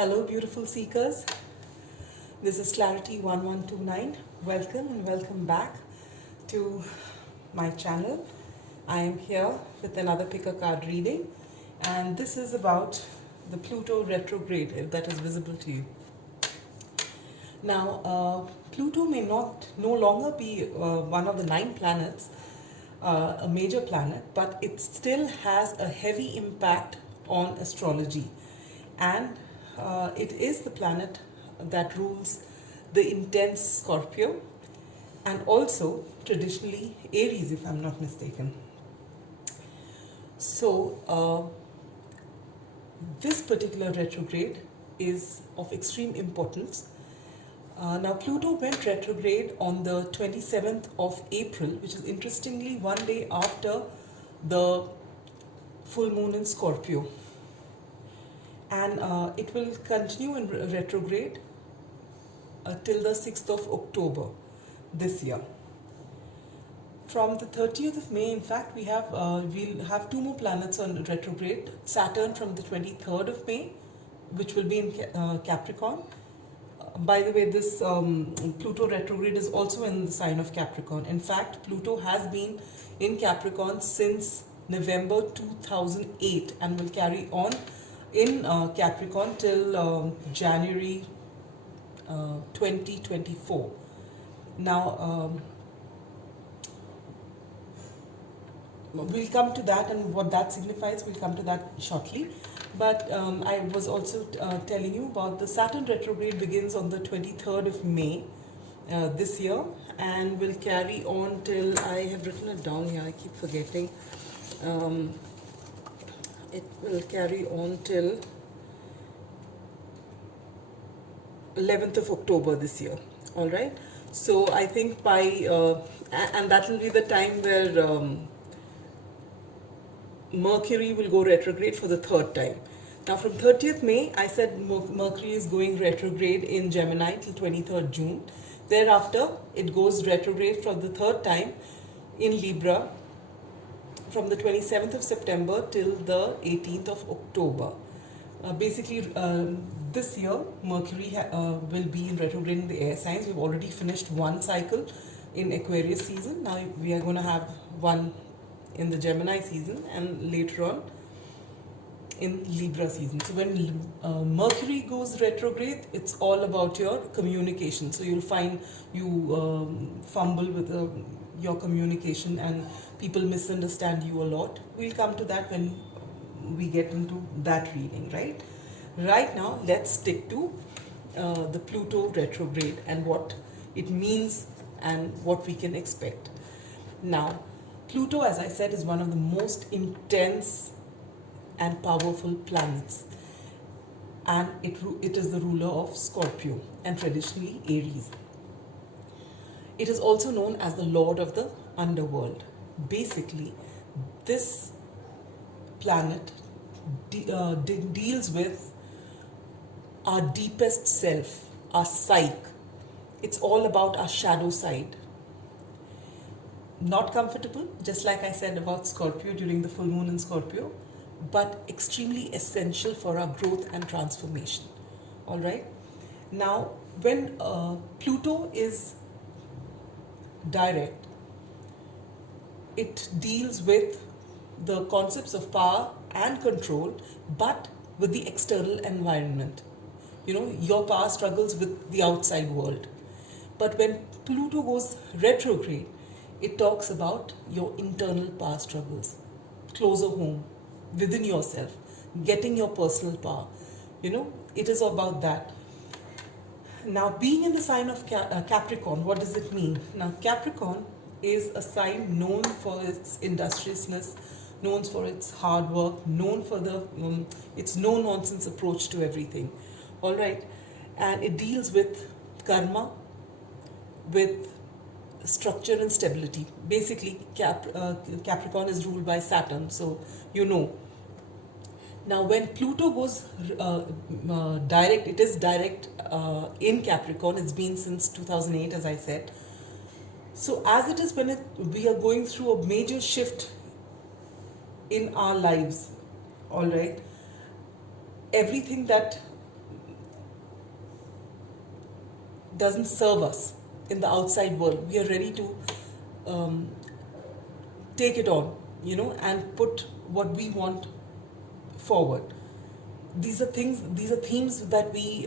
Hello, beautiful seekers. This is Clarity 1129. Welcome and welcome back to my channel. I am here with another pick a card reading, and this is about the Pluto retrograde, if that is visible to you. Now, Pluto may no longer be one of the 9 planets, a major planet, but it still has a heavy impact on astrology, and it is the planet that rules the intense Scorpio and also traditionally Aries, if I'm not mistaken. So, this particular retrograde is of extreme importance. Now, Pluto went retrograde on the 27th of April, which is interestingly one day after the full moon in Scorpio. And it will continue in retrograde till the 6th of October this year. From the 30th of May, in fact, we'll have 2 more planets on retrograde. Saturn from the 23rd of May, which will be in Capricorn. By the way, this Pluto retrograde is also in the sign of Capricorn. In fact, Pluto has been in Capricorn since November 2008 and will carry on in Capricorn till January 2024. Now, we'll come to that and what that signifies. We'll come to that shortly. But I was also telling you about the Saturn retrograde begins on the 23rd of May this year and will carry on till, I have written it down here, I keep forgetting. It will carry on till 11th of October this year. All right. So I think by, and that will be the time where Mercury will go retrograde for the 3rd time. Now from 30th May, I said Mercury is going retrograde in Gemini till 23rd June. Thereafter, it goes retrograde for the 3rd time in Libra from the 27th of September till the 18th of October. Basically, this year, Mercury will be in retrograde in the air signs. We've already finished one cycle in Aquarius season. Now we are going to have one in the Gemini season and later on in Libra season. So when Mercury goes retrograde, it's all about your communication. So you'll find you fumble with your communication and people misunderstand you a lot. We'll come to that when we get into that reading, right? Right now, let's stick to the Pluto retrograde and what it means and what we can expect. Now, Pluto, as I said, is one of the most intense and powerful planets, and it is the ruler of Scorpio and traditionally Aries. It is also known as the Lord of the Underworld. Basically, this planet deals with our deepest self, our psyche. It's all about our shadow side. Not comfortable, just like I said about Scorpio during the full moon in Scorpio, but extremely essential for our growth and transformation. All right. Now, when Pluto is direct, it deals with the concepts of power and control, but with the external environment. You know, your power struggles with the outside world. But when Pluto goes retrograde, it talks about your internal power struggles, closer home, within yourself, getting your personal power. You know, it is about that. Now, being in the sign of Capricorn, what does it mean? Now, Capricorn is a sign known for its industriousness, known for its hard work, known for its no-nonsense approach to everything. All right? And it deals with karma, with structure and stability. Basically, Capricorn is ruled by Saturn, so you know. Now, when Pluto goes direct, it is direct in Capricorn. It's been since 2008, as I said. So, as it is when we are going through a major shift in our lives, all right, everything that doesn't serve us in the outside world, we are ready to um, take it on, and put what we want forward. These are things, these are themes that we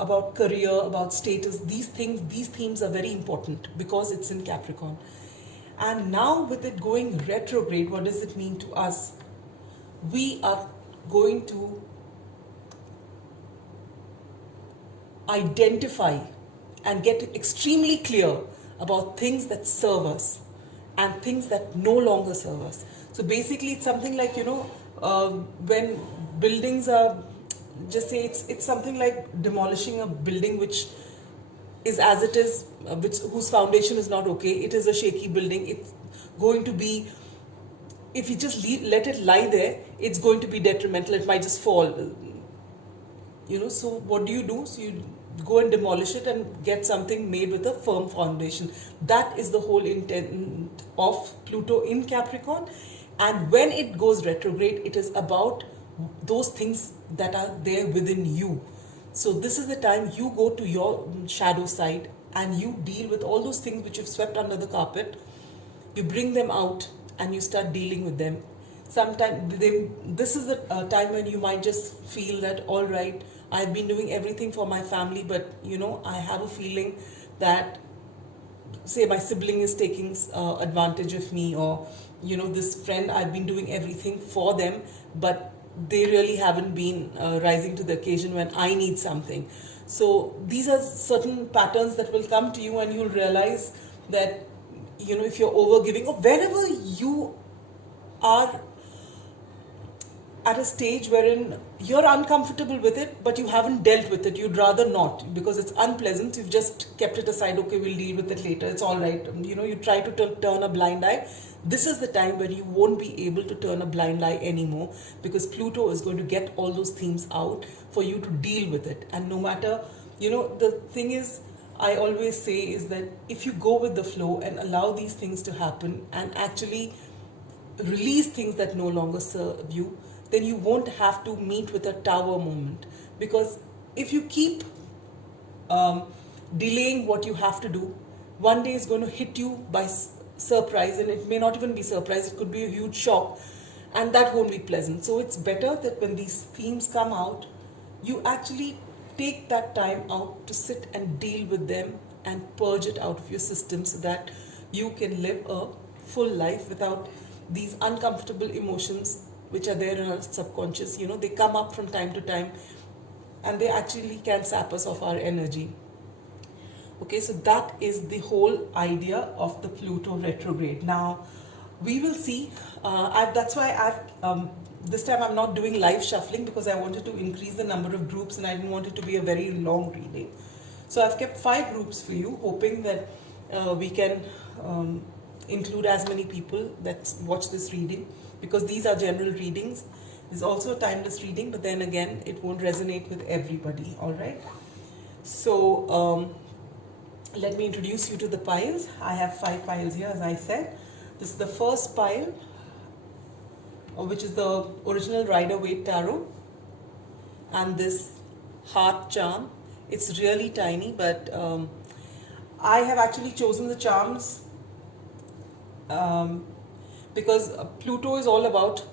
about career, about status. These themes are very important because it's in Capricorn. And now with it going retrograde, what does it mean to us? We are going to identify and get extremely clear about things that serve us and things that no longer serve us. So basically, it's something like, when buildings are, just say it's something like demolishing a building which is as it is, whose foundation is not okay. It is a shaky building. It's going to be, if you just let it lie there, it's going to be detrimental. It might just fall. So what do? So you go and demolish it and get something made with a firm foundation. That is the whole intent of Pluto in Capricorn. And when it goes retrograde, it is about those things that are there within you. So this is the time you go to your shadow side and you deal with all those things which you've swept under the carpet. You bring them out and you start dealing with them. Sometimes this is the time when you might just feel that, all right, I've been doing everything for my family, but I have a feeling that, say, my sibling is taking advantage of me, or this friend, I've been doing everything for them, but they really haven't been rising to the occasion when I need something. So these are certain patterns that will come to you, and you'll realize that if you're overgiving, or wherever you are at a stage wherein you're uncomfortable with it, but you haven't dealt with it, you'd rather not because it's unpleasant, you've just kept it aside. Okay, we'll deal with it later, it's all right. You try to turn a blind eye. This is the time when you won't be able to turn a blind eye anymore, because Pluto is going to get all those themes out for you to deal with it. And no matter, the thing is, I always say is that if you go with the flow and allow these things to happen and actually release things that no longer serve you, then you won't have to meet with a tower moment. Because if you keep delaying what you have to do, one day is going to hit you by surprise, and it may not even be surprise, it could be a huge shock, and that won't be pleasant. So it's better that when these themes come out, you actually take that time out to sit and deal with them and purge it out of your system, so that you can live a full life without these uncomfortable emotions which are there in our subconscious. They come up from time to time and they actually can sap us of our energy. Okay, so that is the whole idea of the Pluto retrograde. Now we will see. That's why this time I'm not doing live shuffling, because I wanted to increase the number of groups and I didn't want it to be a very long reading. So I've kept 5 groups for you, hoping that we can include as many people that watch this reading, because these are general readings. There's also a timeless reading, but then again, it won't resonate with everybody. All right. So let me introduce you to the piles. I have 5 piles here, as I said. This is the first pile, which is the original Rider-Waite Tarot, and this heart charm. It's really tiny, but I have actually chosen the charms because Pluto is all about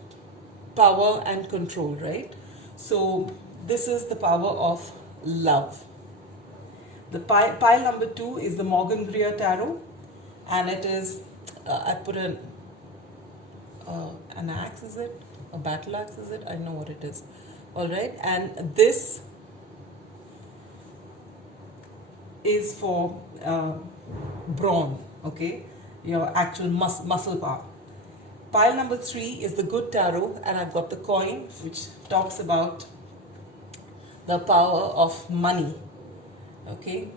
power and control, right? So this is the power of love. The pile number 2 is the Morgan Greer Tarot, and it is, I put an axe, is it? A battle axe, is it? I know what it is. All right, and this is for brawn, okay? Your actual muscle power. Pile number 3 is the Good Tarot, and I've got the coin, which talks about the power of money, okay,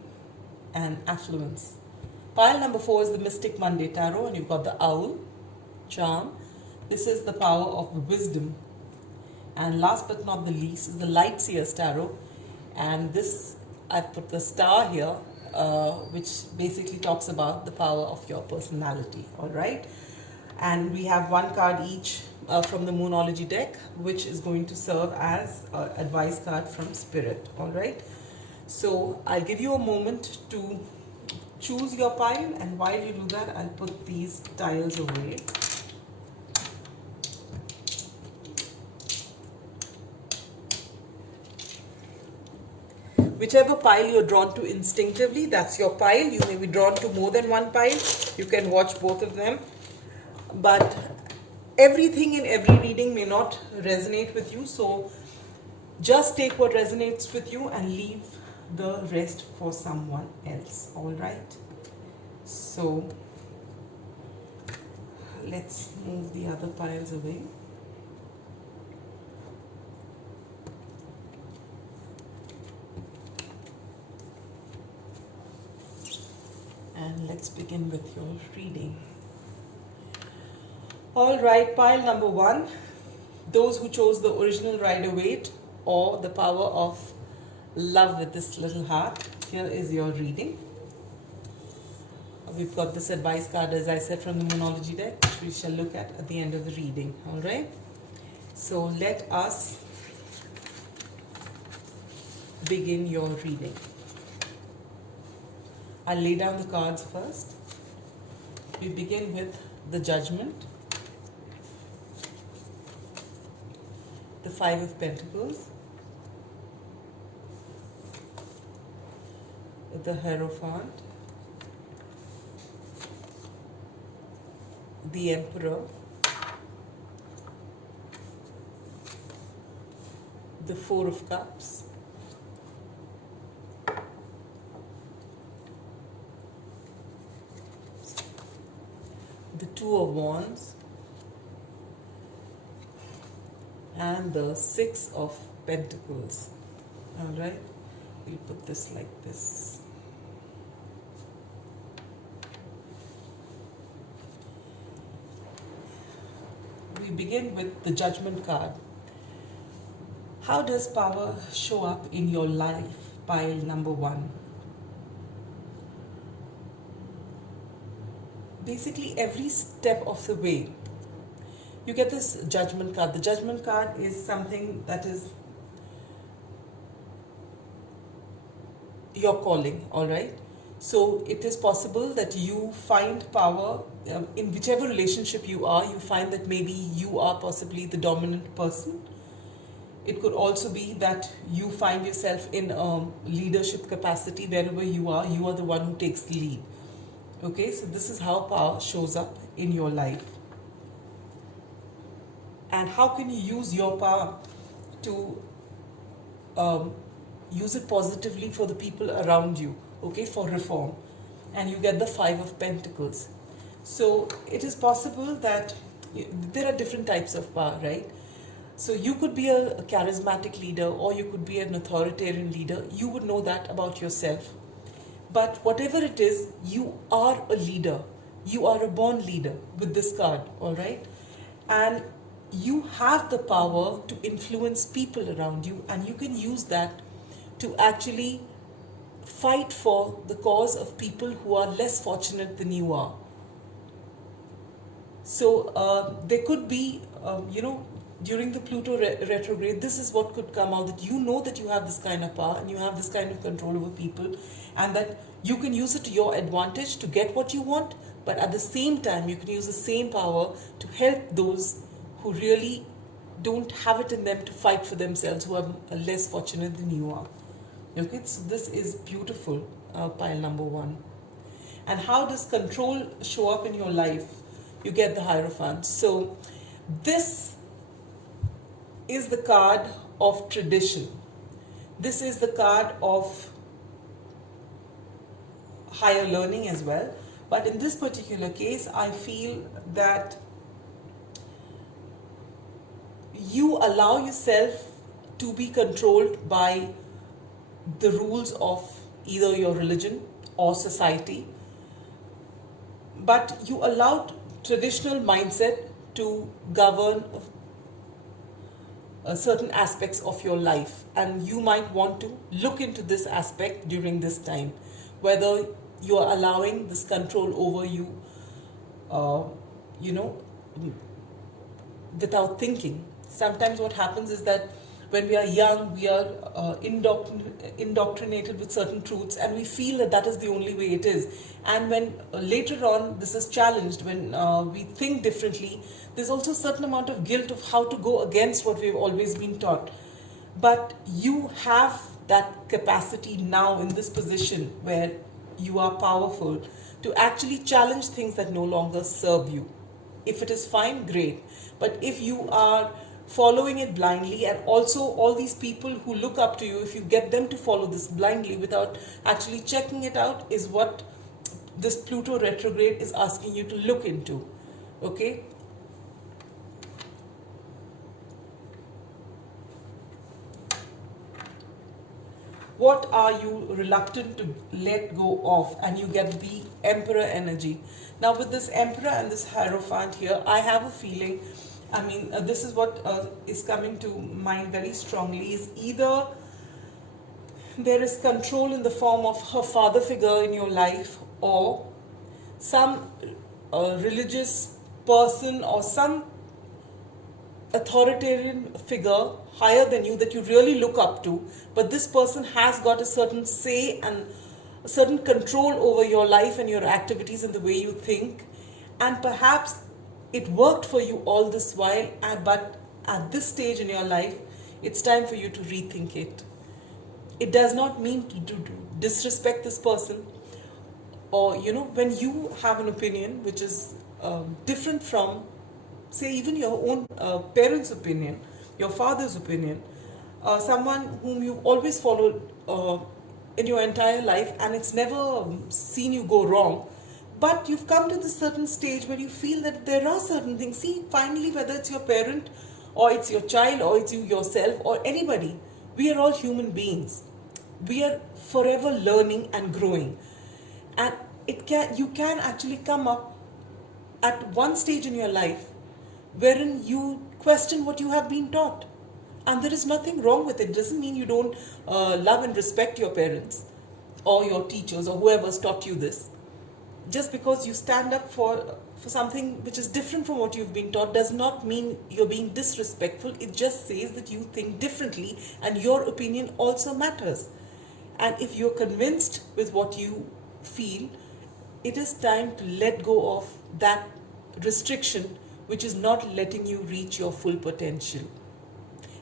and affluence. Pile number 4 is the Mystic Monday Tarot, and you've got the owl charm. This is the power of wisdom. And last but not the least is the Light Seers Tarot, and this, I've put the star here, which basically talks about the power of your personality. All right, and we have 1 card each from the Moonology deck, which is going to serve as an advice card from Spirit. All right. So I'll give you a moment to choose your pile, and while you do that, I'll put these tiles away. Whichever pile you're drawn to instinctively, that's your pile. You may be drawn to more than one pile. You can watch both of them. But everything in every reading may not resonate with you. So just take what resonates with you and leave the rest for someone else. All right. So let's move the other piles away. And let's begin with your reading. All right, pile number 1. Those who chose the original Rider-Waite or the power of love with this little heart, here is your reading. We've got this advice card, as I said, from the Moonology deck, which we shall look at the end of the reading. All right. So let us begin your reading. I'll lay down the cards first. We begin with the Judgment, the Five of Pentacles, the Hierophant, the Emperor, the Four of Cups, the Two of Wands, and the Six of Pentacles. All right, we'll put this like this. We begin with the Judgment card. How does power show up in your life? Pile number 1. Basically, every step of the way, you get this Judgment card. The Judgment card is something that is your calling, all right? So it is possible that you find power in whichever relationship you are. You find that maybe you are possibly the dominant person. It could also be that you find yourself in a leadership capacity. Wherever you are the one who takes the lead. Okay, so this is how power shows up in your life. And how can you use your power to use it positively for the people around you, okay, for reform? And you get the Five of Pentacles. So it is possible that there are different types of power, right? So you could be a charismatic leader, or you could be an authoritarian leader. You would know that about yourself. But whatever it is, you are a leader. You are a born leader with this card, all right? And you have the power to influence people around you, and you can use that to actually fight for the cause of people who are less fortunate than you are. So there could be, during the Pluto retrograde, this is what could come out, that you know that you have this kind of power and you have this kind of control over people, and that you can use it to your advantage to get what you want, but at the same time you can use the same power to help those who really don't have it in them to fight for themselves, who are less fortunate than you are. Okay, so this is beautiful, pile number 1. And how does control show up in your life? You get the Hierophant. So this is the card of tradition. This is the card of higher learning as well. But in this particular case, I feel that you allow yourself to be controlled by the rules of either your religion or society, but you allow traditional mindset to govern certain aspects of your life, and you might want to look into this aspect during this time, whether you are allowing this control over you, without thinking. Sometimes what happens is that when we are young, we are indoctrinated with certain truths, and we feel that that is the only way it is. And when later on this is challenged, when we think differently, there's also a certain amount of guilt of how to go against what we've always been taught. But you have that capacity now in this position where you are powerful to actually challenge things that no longer serve you. If it is fine, great. But if you are following it blindly, and also all these people who look up to you, if you get them to follow this blindly without actually checking it out, is what this Pluto retrograde is asking you to look into. Okay? What are you reluctant to let go of? And you get the Emperor energy. Now with this Emperor and this Hierophant here, I have a feeling, this is what is coming to mind very strongly, is either there is control in the form of her father figure in your life, or some religious person or some authoritarian figure higher than you that you really look up to, but this person has got a certain say and a certain control over your life and your activities and the way you think, and perhaps it worked for you all this while, but at this stage in your life it's time for you to rethink it. It does not mean to disrespect this person, or when you have an opinion which is different from, say, even your own parents' opinion, your father's opinion, someone whom you've always followed in your entire life, and it's never seen you go wrong, but you've come to this certain stage where you feel that there are certain things. See, finally, whether it's your parent or it's your child or it's you yourself or anybody, we are all human beings. We are forever learning and growing, and you can actually come up at one stage in your life wherein you question what you have been taught. And there is nothing wrong with it. It doesn't mean you don't love and respect your parents or your teachers or whoever's taught you this. Just because you stand up for something which is different from what you've been taught does not mean you're being disrespectful. It just says that you think differently and your opinion also matters. And if you're convinced with what you feel, it is time to let go of that restriction which is not letting you reach your full potential.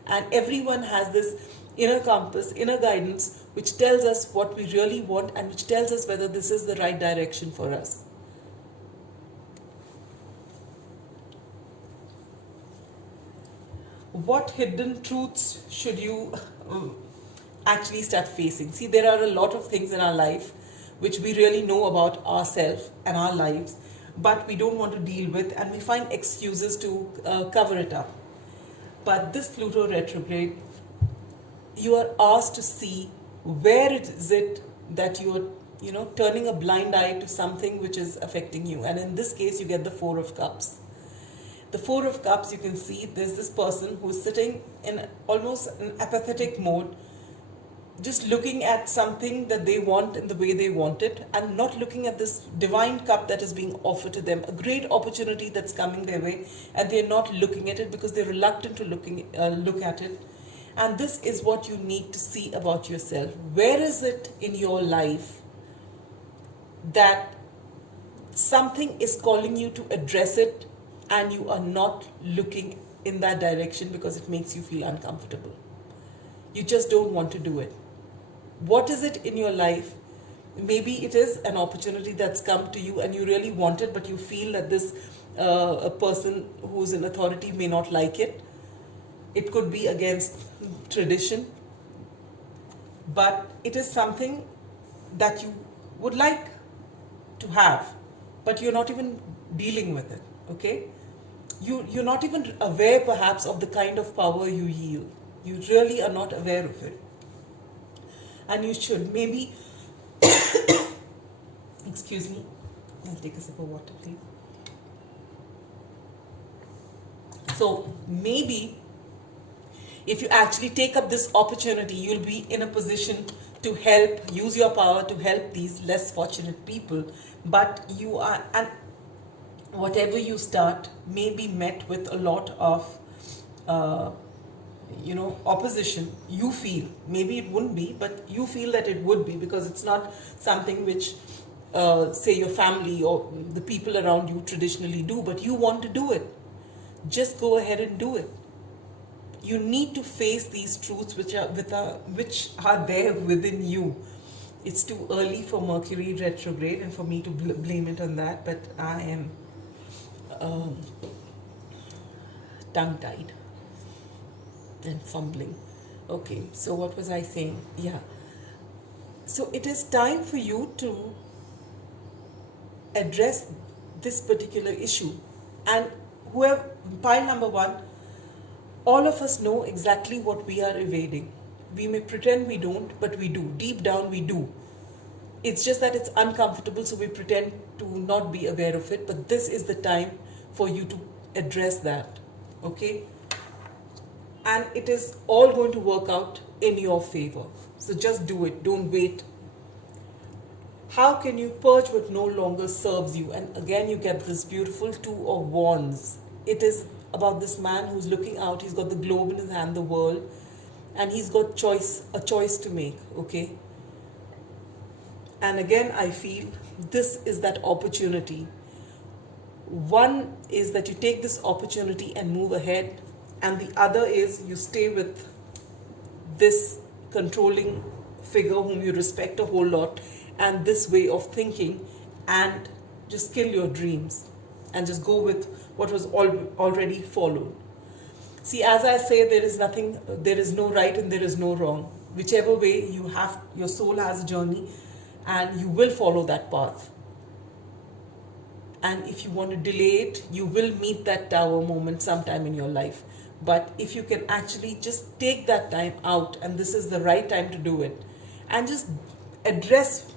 And everyone has this inner compass, inner guidance, which tells us what we really want and which tells us whether this is the right direction for us. What hidden truths should you actually start facing? See, there are a lot of things in our life which we really know about ourselves and our lives, but we don't want to deal with, and we find excuses to cover it up. But this Pluto retrograde, you are asked to see where is it that you are, turning a blind eye to something which is affecting you. And in this case, you get the Four of Cups. The Four of Cups, you can see there's this person who's sitting in almost an apathetic mode, just looking at something that they want in the way they want it, and not looking at this divine cup that is being offered to them, a great opportunity that's coming their way, and they're not looking at it because they're reluctant to look at it. And this is what you need to see about yourself. Where is it in your life that something is calling you to address it and you are not looking in that direction because it makes you feel uncomfortable? You just don't want to do it. What is it in your life? Maybe it is an opportunity that's come to you and you really want it, but you feel that this a person who's in authority may not like it. It could be against tradition, but it is something that you would like to have, but you're not even dealing with it, okay? You're not even aware perhaps of the kind of power you yield. You really are not aware of it. And you should. Maybe, excuse me, I'll take a sip of water, please. So maybe if you actually take up this opportunity, you'll be in a position to help, use your power to help these less fortunate people. But you are, and whatever you start may be met with a lot of uh, opposition. You feel, maybe it wouldn't be, but you feel that it would be, because it's not something which say your family or the people around you traditionally do, but you want to do it. Just go ahead and do it. You need to face these truths which are there within you. It's too early for Mercury retrograde and for me to blame it on that, but I am um, tongue tied and fumbling. Okay, so what was I saying? Yeah. So it is time for you to address this particular issue. And whoever, pile number one, all of us know exactly what we are evading. We may pretend we don't, but we do. Deep down, we do. It's just that it's uncomfortable, so we pretend to not be aware of it. But this is the time for you to address that. Okay? And it is all going to work out in your favor. So just do it. Don't wait. How can you purge what no longer serves you? And again, you get this beautiful Two of Wands. It is about this man who's looking out. He's got the globe in his hand, the world, and he's got a choice to make. Okay. And again, I feel this is that opportunity. One is that you take this opportunity and move ahead, and the other is you stay with this controlling figure whom you respect a whole lot, and this way of thinking, and just kill your dreams and just go with what was already followed. See, as I say, there is no right and there is no wrong. Whichever way you have, your soul has a journey, and you will follow that path. And if you want to delay it, you will meet that tower moment sometime in your life. But if you can actually just take that time out, and this is the right time to do it, and just address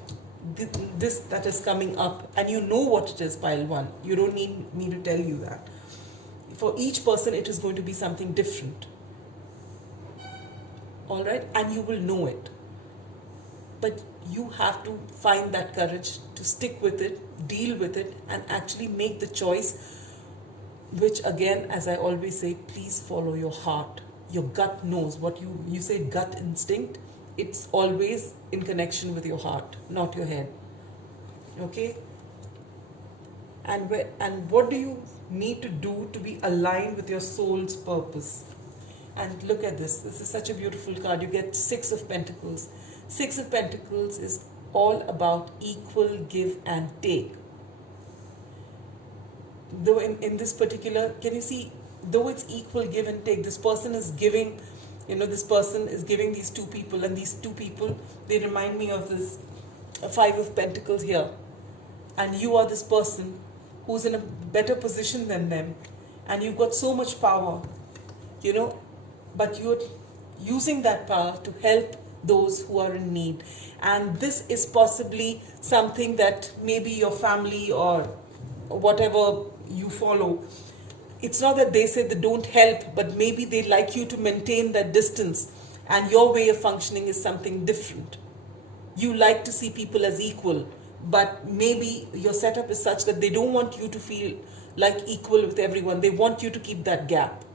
this that is coming up, and you know what it is, pile one. You don't need me to tell you that. For each person, it is going to be something different. All right? And you will know it. But you have to find that courage to stick with it, deal with it, and actually make the choice, which again, as I always say, please follow your heart. Your gut knows. What you say gut instinct, it's always in connection with your heart, not your head. Okay? And what do you need to do to be aligned with your soul's purpose? And look at this. This is such a beautiful card. You get Six of Pentacles. Six of Pentacles is all about equal give and take. Though in this particular, can you see, though it's equal give and take, this person is giving, this person is giving these two people, and these two people, they remind me of this Five of Pentacles here. And you are this person who's in a better position than them, and you've got so much power, but you're using that power to help those who are in need. And this is possibly something that maybe your family or whatever you follow, it's not that they say they don't help, but maybe they like you to maintain that distance, and your way of functioning is something different. You like to see people as equal, but maybe your setup is such that they don't want you to feel like equal with everyone. They want you to keep that gap.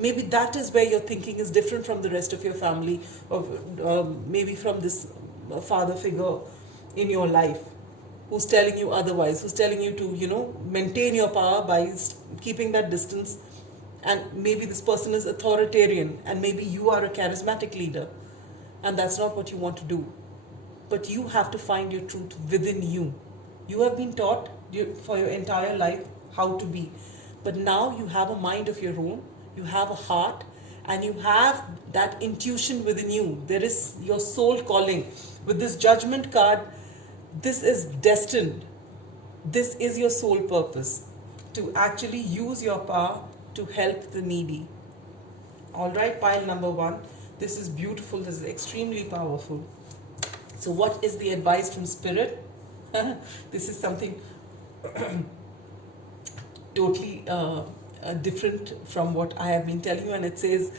Maybe that is where your thinking is different from the rest of your family, or maybe from this father figure in your life who's telling you otherwise, who's telling you to, maintain your power by keeping that distance. And maybe this person is authoritarian, and maybe you are a charismatic leader, and that's not what you want to do. But you have to find your truth within you. You have been taught for your entire life how to be. But now you have a mind of your own, you have a heart, and you have that intuition within you. There is your soul calling. With this Judgment card, this is destined. This is your soul purpose, to actually use your power to help the needy. All right, pile number one. This is beautiful. This is extremely powerful. So what is the advice from Spirit? This is something totally different from what I have been telling you. And it says,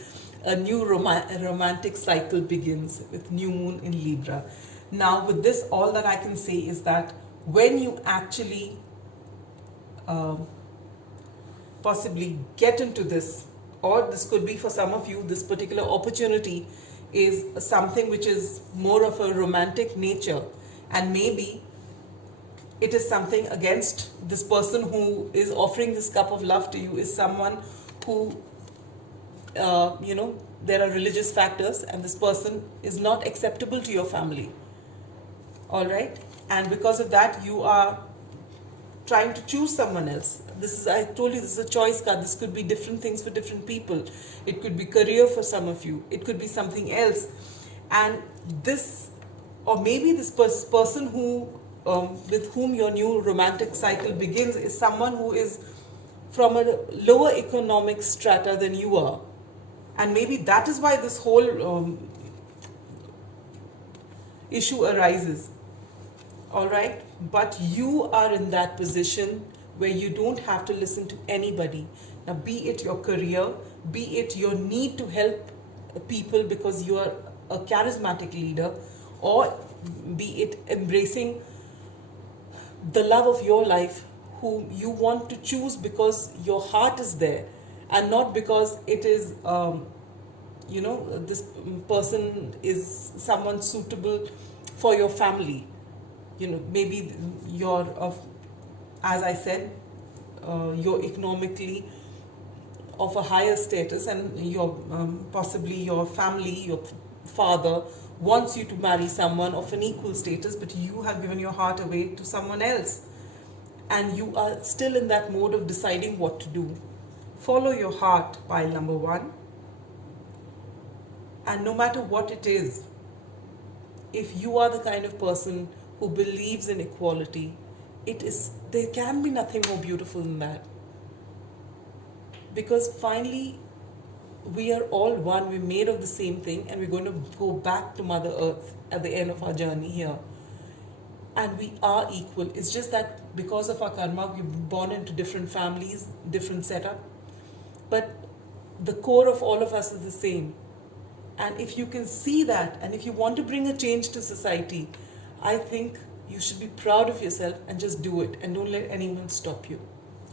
a new romantic cycle begins with new moon in Libra. Now with this, all that I can say is that when you actually possibly get into this, or this could be for some of you, this particular opportunity is something which is more of a romantic nature, and maybe it is something against this person who is offering this cup of love to you is someone who, there are religious factors and this person is not acceptable to your family. All right. And because of that, you are trying to choose someone else. This is, I told you, this is a choice card. This could be different things for different people. It could be career for some of you. It could be something else. And this, or maybe this person who, with whom your new romantic cycle begins is someone who is from a lower economic strata than you are. And maybe that is why this whole issue arises. All right, but you are in that position where you don't have to listen to anybody. Now, be it your career, be it your need to help people because you are a charismatic leader, or be it embracing the love of your life who you want to choose because your heart is there and not because it is, this person is someone suitable for your family. Maybe you're as I said, you're economically of a higher status, and your possibly your family, your father wants you to marry someone of an equal status, but you have given your heart away to someone else, and you are still in that mode of deciding what to do. Follow your heart, pile number 1, and no matter what it is, if you are the kind of person who believes in equality, there can be nothing more beautiful than that. Because finally, we are all one, we're made of the same thing, and we're going to go back to Mother Earth at the end of our journey here. And we are equal. It's just that because of our karma, we're born into different families, different setup. But the core of all of us is the same. And if you can see that, and if you want to bring a change to society, I think you should be proud of yourself and just do it, and don't let anyone stop you.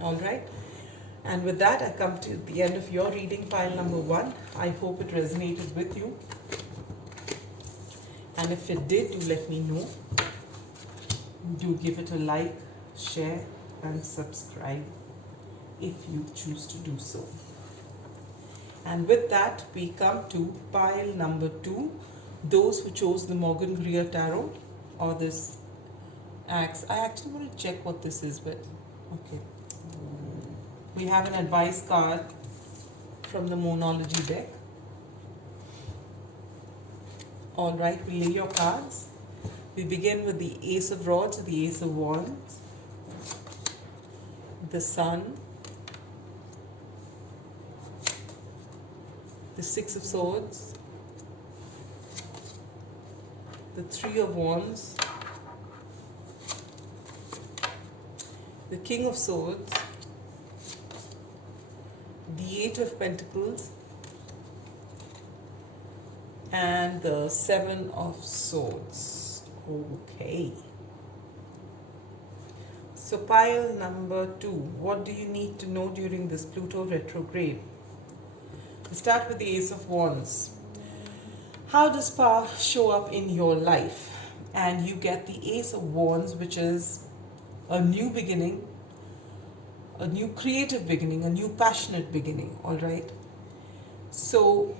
All right? And with that, I come to the end of your reading, pile number 1. I hope it resonated with you. And if it did, do let me know. Do give it a like, share, and subscribe if you choose to do so. And with that, we come to pile number 2. Those who chose the Morgan Greer Tarot, or this axe. I actually want to check what this is, but okay. We have an advice card from the Moonology deck. All right, we lay your cards. We begin with the Ace of Rods, the Ace of Wands, the Sun, the Six of Swords, the Three of Wands, the King of Swords, the Eight of Pentacles, and the Seven of Swords. Okay. So pile number 2. What do you need to know during this Pluto retrograde? We start with the Ace of Wands. How does power show up in your life? And you get the Ace of Wands, which is a new beginning, a new creative beginning, a new passionate beginning. All right. So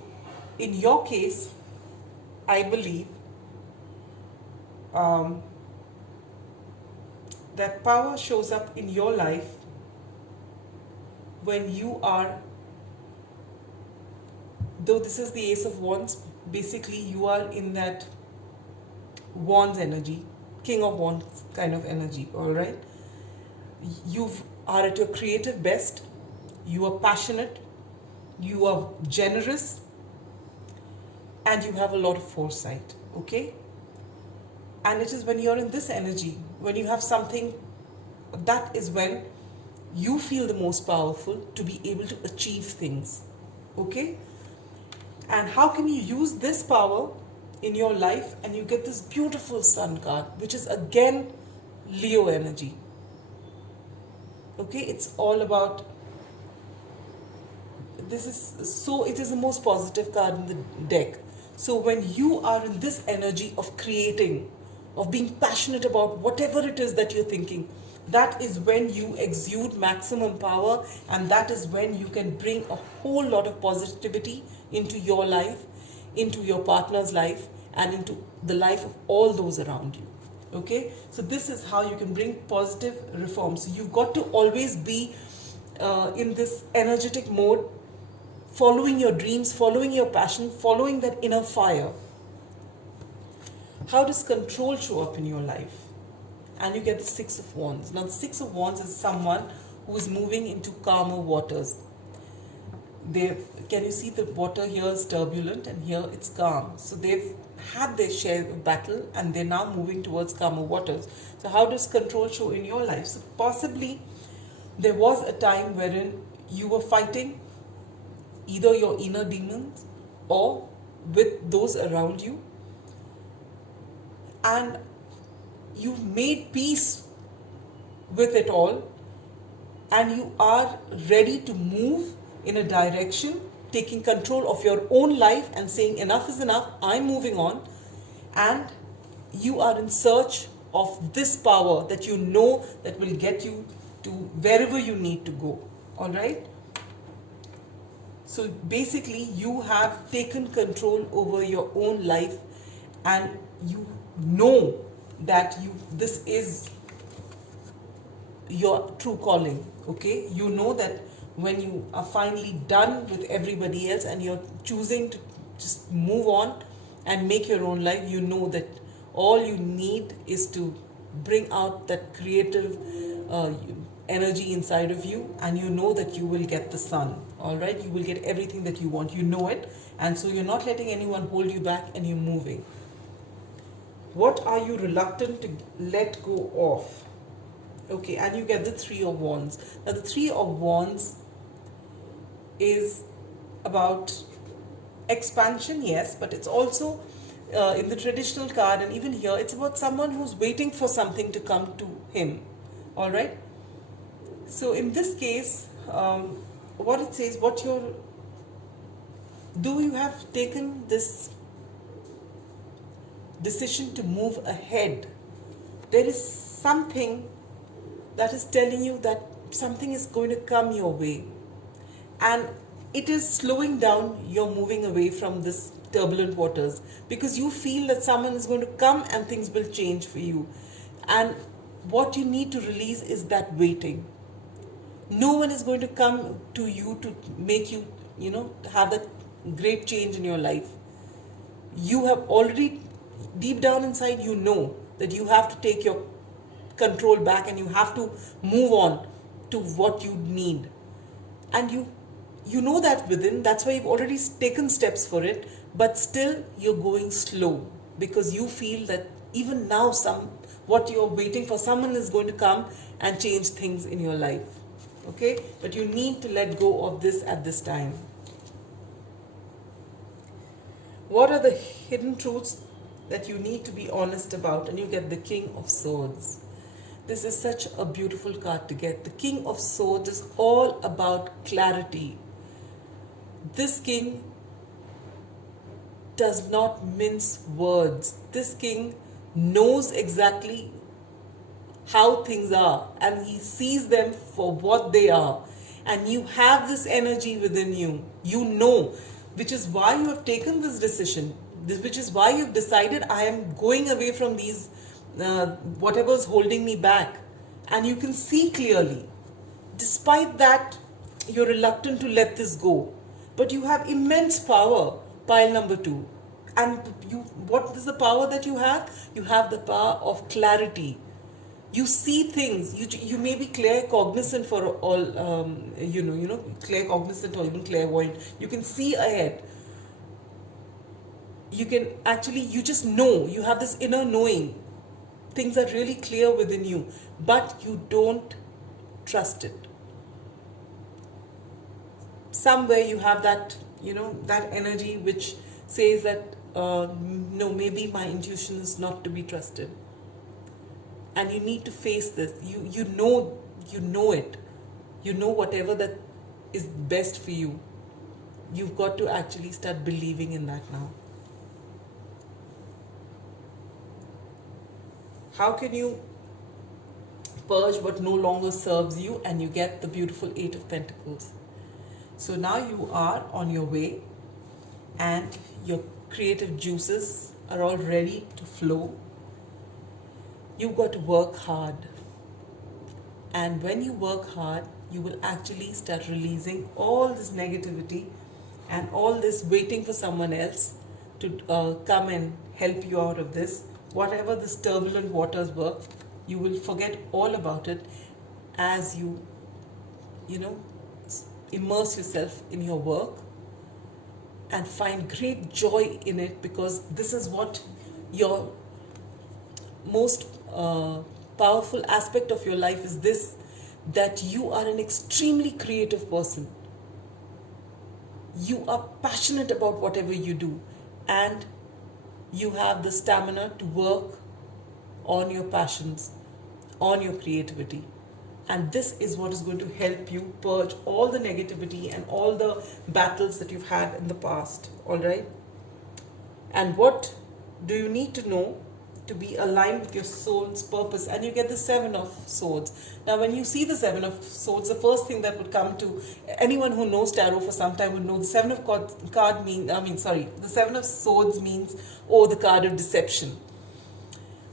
in your case, I believe that power shows up in your life when you are, though this is the Ace of Wands, basically you are in that Wands energy, King of Wands kind of energy. All right. You are at your creative best. You are passionate. You are generous. And you have a lot of foresight. Okay. And it is when you're in this energy, when you have something, that is when you feel the most powerful to be able to achieve things. Okay. And how can you use this power in your life? And you get this beautiful Sun card, which is again Leo energy. Okay, it's all about this is so, it is the most positive card in the deck. So when you are in this energy of creating, of being passionate about whatever it is that you're thinking, that is when you exude maximum power, and that is when you can bring a whole lot of positivity into your life, into your partner's life, and into the life of all those around you. Okay, so this is how you can bring positive reforms. So you've got to always be in this energetic mode, following your dreams, following your passion, following that inner fire. How does control show up in your life? And you get the Six of Wands. Now the Six of Wands is someone who is moving into calmer waters. Can you see the water here is turbulent and here it's calm? So they've had their share of battle and they're now moving towards calmer waters. So how does control show in your life? So possibly there was a time wherein you were fighting either your inner demons or with those around you, and you've made peace with it all, and you are ready to move in a direction, taking control of your own life and saying enough is enough, I'm moving on, and you are in search of this power that you know that will get you to wherever you need to go. All right? So basically you have taken control over your own life, and you know that this is your true calling. Okay, you know that when you are finally done with everybody else and you're choosing to just move on and make your own life, you know that all you need is to bring out that creative energy inside of you, and you know that you will get the sun. All right, you will get everything that you want, you know it, and so you're not letting anyone hold you back, and you're moving. What are you reluctant to let go of? Okay, and you get the Three of Wands. Now the Three of Wands is about expansion, yes, but it's also in the traditional card, and even here it's about someone who's waiting for something to come to him. All right, so in this case, what it says, do you have taken this decision to move ahead? There is something that is telling you that something is going to come your way, and it is slowing down your moving away from this turbulent waters, because you feel that someone is going to come and things will change for you, and what you need to release is that waiting. No one is going to come to you to make you, have that great change in your life. You have already, deep down inside, you know that you have to take your control back, and you have to move on to what you need, and you know that within. That's why you've already taken steps for it, but still you're going slow, because you feel that even now what you're waiting for, someone is going to come and change things in your life. Okay, but you need to let go of this at this time. What are the hidden truths that you need to be honest about? And you get the King of Swords. This is such a beautiful card to get. The King of Swords is all about clarity. This king does not mince words. This king knows exactly how things are, and he sees them for what they are. And you have this energy within you. You know, which is why you have taken this decision. Which is why you've decided, I am going away from these whatever's holding me back, and you can see clearly. Despite that, you're reluctant to let this go, but you have immense power. Pile number 2, and what is the power that you have? You have the power of clarity. You see things. You may be claircognizant for all claircognizant or even clairvoyant. You can see ahead. You can actually, you just know. You have this inner knowing. Things are really clear within you, but you don't trust it. Somewhere you have that, that energy which says that, no, maybe my intuition is not to be trusted. And you need to face this. You know it. You know whatever that is best for you. you've got to actually start believing in that now. How can you purge what no longer serves you and you get the beautiful Eight of Pentacles? So now you are on your way and your creative juices are all ready to flow. You've got to work hard. And when you work hard, you will actually start releasing all this negativity and all this waiting for someone else to come and help you out of this. Whatever this turbulent waters were, you will forget all about it as you know, immerse yourself in your work and find great joy in it, because this is what your most powerful aspect of your life is, this, that you are an extremely creative person. You are passionate about whatever you do, and you have the stamina to work on your passions, on your creativity. And this is what is going to help you purge all the negativity and all the battles that you've had in the past. All right? And what do you need to know to be aligned with your soul's purpose? And you get the Seven of Swords. Now, when you see the Seven of Swords, the first thing that would come to anyone who knows tarot for some time would know the Seven of the Seven of Swords means, the card of deception.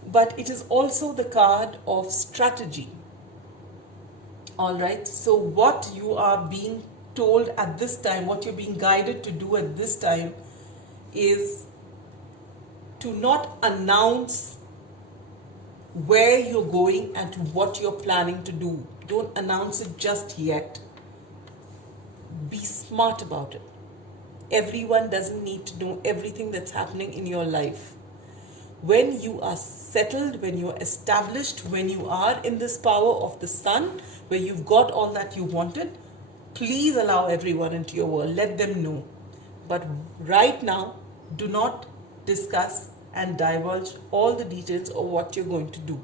But it is also the card of strategy. All right. So what you are being told at this time, what you're being guided to do at this time, is to not announce where you're going and to what you're planning to do. Don't announce it just yet. Be smart about it. Everyone doesn't need to know everything that's happening in your life. When you are settled, when you are established, when you are in this power of the sun, where you've got all that you wanted, please allow everyone into your world. Let them know. But right now, do not discuss and divulge all the details of what you're going to do.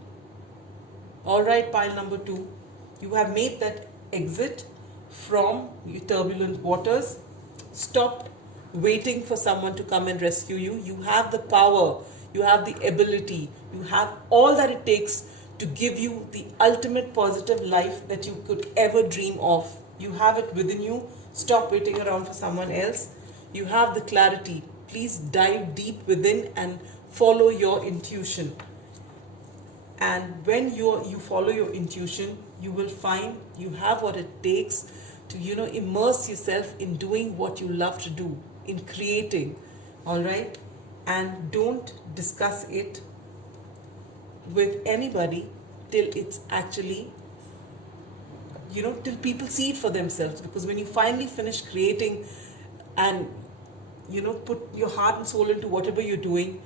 All right, pile number 2, you have made that exit from your turbulent waters. Stop waiting for someone to come and rescue you. You have the power, you have the ability, you have all that it takes to give you the ultimate positive life that you could ever dream of. You have it within you. Stop waiting around for someone else. You have the clarity. Please dive deep within and follow your intuition. And when you follow your intuition, you will find you have what it takes to immerse yourself in doing what you love to do, in creating. All right? And don't discuss it with anybody till it's actually till people see it for themselves. Because when you finally finish creating and put your heart and soul into whatever you're doing,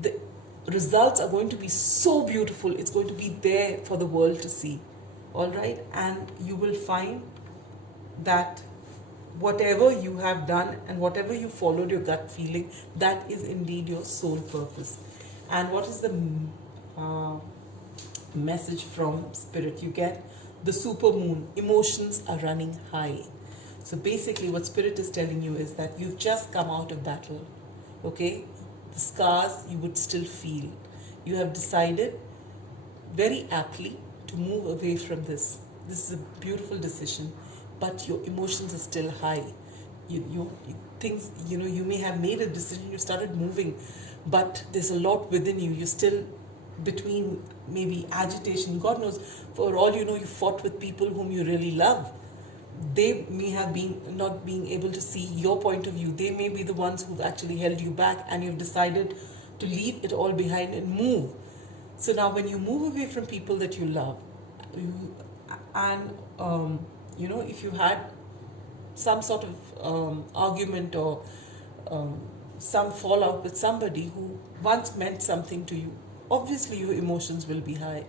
the results are going to be so beautiful. It's going to be there for the world to see. All right? And you will find that whatever you have done and whatever you followed your gut feeling, that is indeed your soul purpose. And what is the message from Spirit? You get the super moon. Emotions are running high. So basically what Spirit is telling you is that you've just come out of battle. Okay? The scars you would still feel. You have decided very aptly to move away from this. This is a beautiful decision, but your emotions are still high. You may have made a decision, you started moving, but there's a lot within you. You're still between maybe agitation. God knows, for all you know, you fought with people whom you really love. They may have been not being able to see your point of view. They may be the ones who've actually held you back, and you've decided to leave it all behind and move. So now when you move away from people that you love, if you had some sort of argument or some fallout with somebody who once meant something to you, obviously your emotions will be high.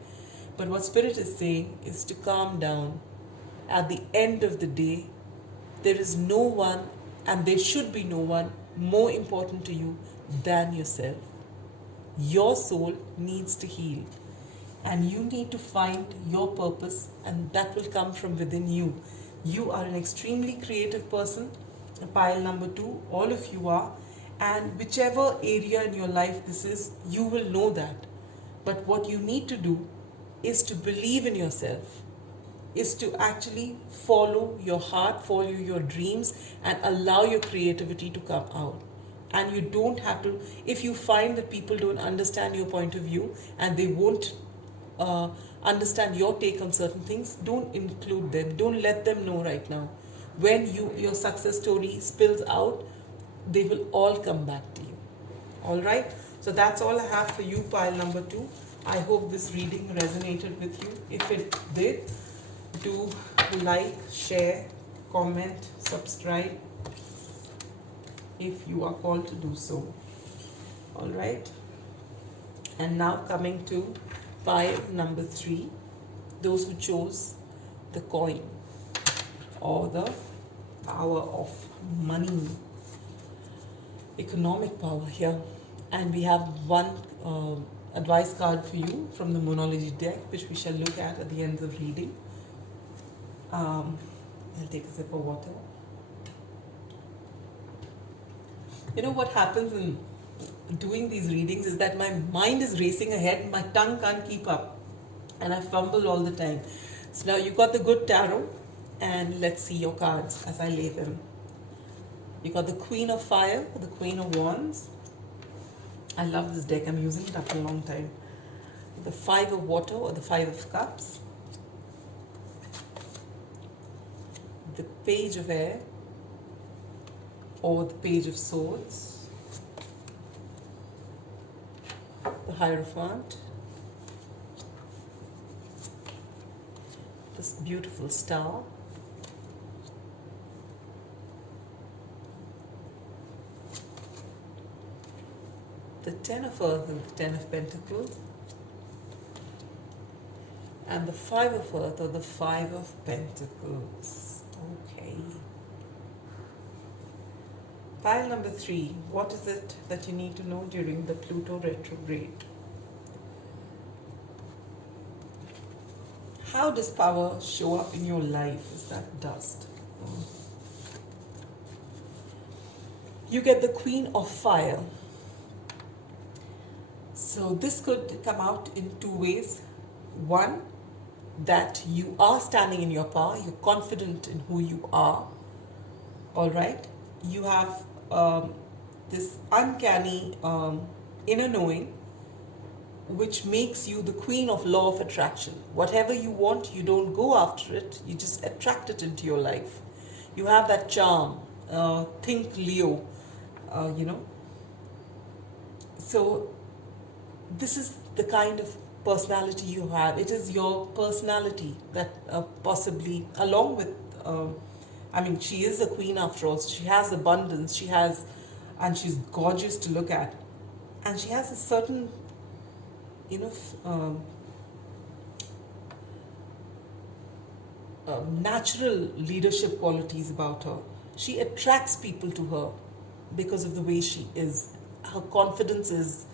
But what Spirit is saying is to calm down. At the end of the day, there is no one, and there should be no one, more important to you than yourself. Your soul needs to heal, and you need to find your purpose, and that will come from within you. You are an extremely creative person. Pile number 2, all of you are, and whichever area in your life this is, you will know that. But what you need to do is to believe in yourself, is to actually follow your heart, follow your dreams, and allow your creativity to come out. And you don't have to, if you find that people don't understand your point of view and they won't understand your take on certain things, don't include them. Don't let them know right now. When your success story spills out, they will all come back to you. All right. So that's all I have for you, pile number 2. I hope this reading resonated with you. If it did, do like, share, comment, subscribe if you are called to do so. All right. And now coming to pile number 3, those who chose the coin or the power of money, economic power here. And we have one advice card for you from the Moonology deck, which we shall look at the end of reading. I'll take a sip of water. You know what happens in doing these readings is that my mind is racing ahead, my tongue can't keep up, and I fumble all the time. So now you got the good tarot, and let's see your cards as I lay them. You got the Queen of Fire, the Queen of Wands. I love this deck, I'm using it after a long time. The Five of Water or the Five of Cups. The Page of Air or the Page of Swords. The Hierophant. This beautiful star. The Ten of Earth and the Ten of Pentacles. And the Five of Earth or the Five of Pentacles. Okay. Pile number 3. What is it that you need to know during the Pluto retrograde? How does power show up in your life? Is that dust? You get the Queen of Fire. So this could come out in 2 ways. One, that you are standing in your power, you're confident in who you are, all right? You have this uncanny inner knowing, which makes you the queen of law of attraction. Whatever you want, you don't go after it, you just attract it into your life. You have that charm, think Leo, you know. So this is the kind of personality you have. It is your personality that possibly, along with, I mean, she is a queen after all. So she has abundance, and she's gorgeous to look at. And she has a certain, you know, natural leadership qualities about her. She attracts people to her because of the way she is. Her confidence is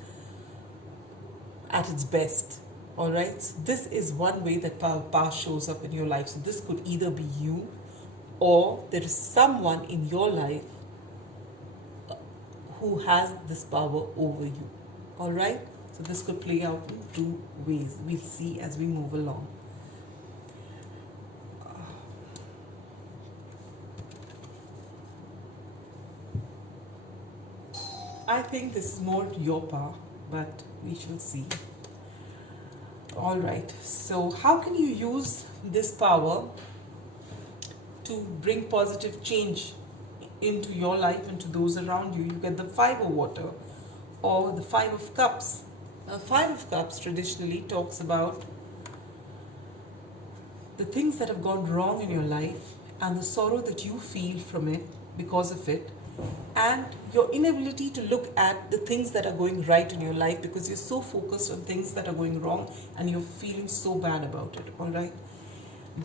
at its best. All right, so this is one way that power shows up in your life. So this could either be you, or there is someone in your life who has this power over you. All right, so this could play out in 2 ways. We'll see as we move along. I think this is more your power, but we shall see. All right, so how can you use this power to bring positive change into your life and to those around you? You get the Five of Water or the Five of Cups. Five of Cups traditionally talks about the things that have gone wrong in your life and the sorrow that you feel from it because of it, and your inability to look at the things that are going right in your life because you're so focused on things that are going wrong and you're feeling so bad about it. All right,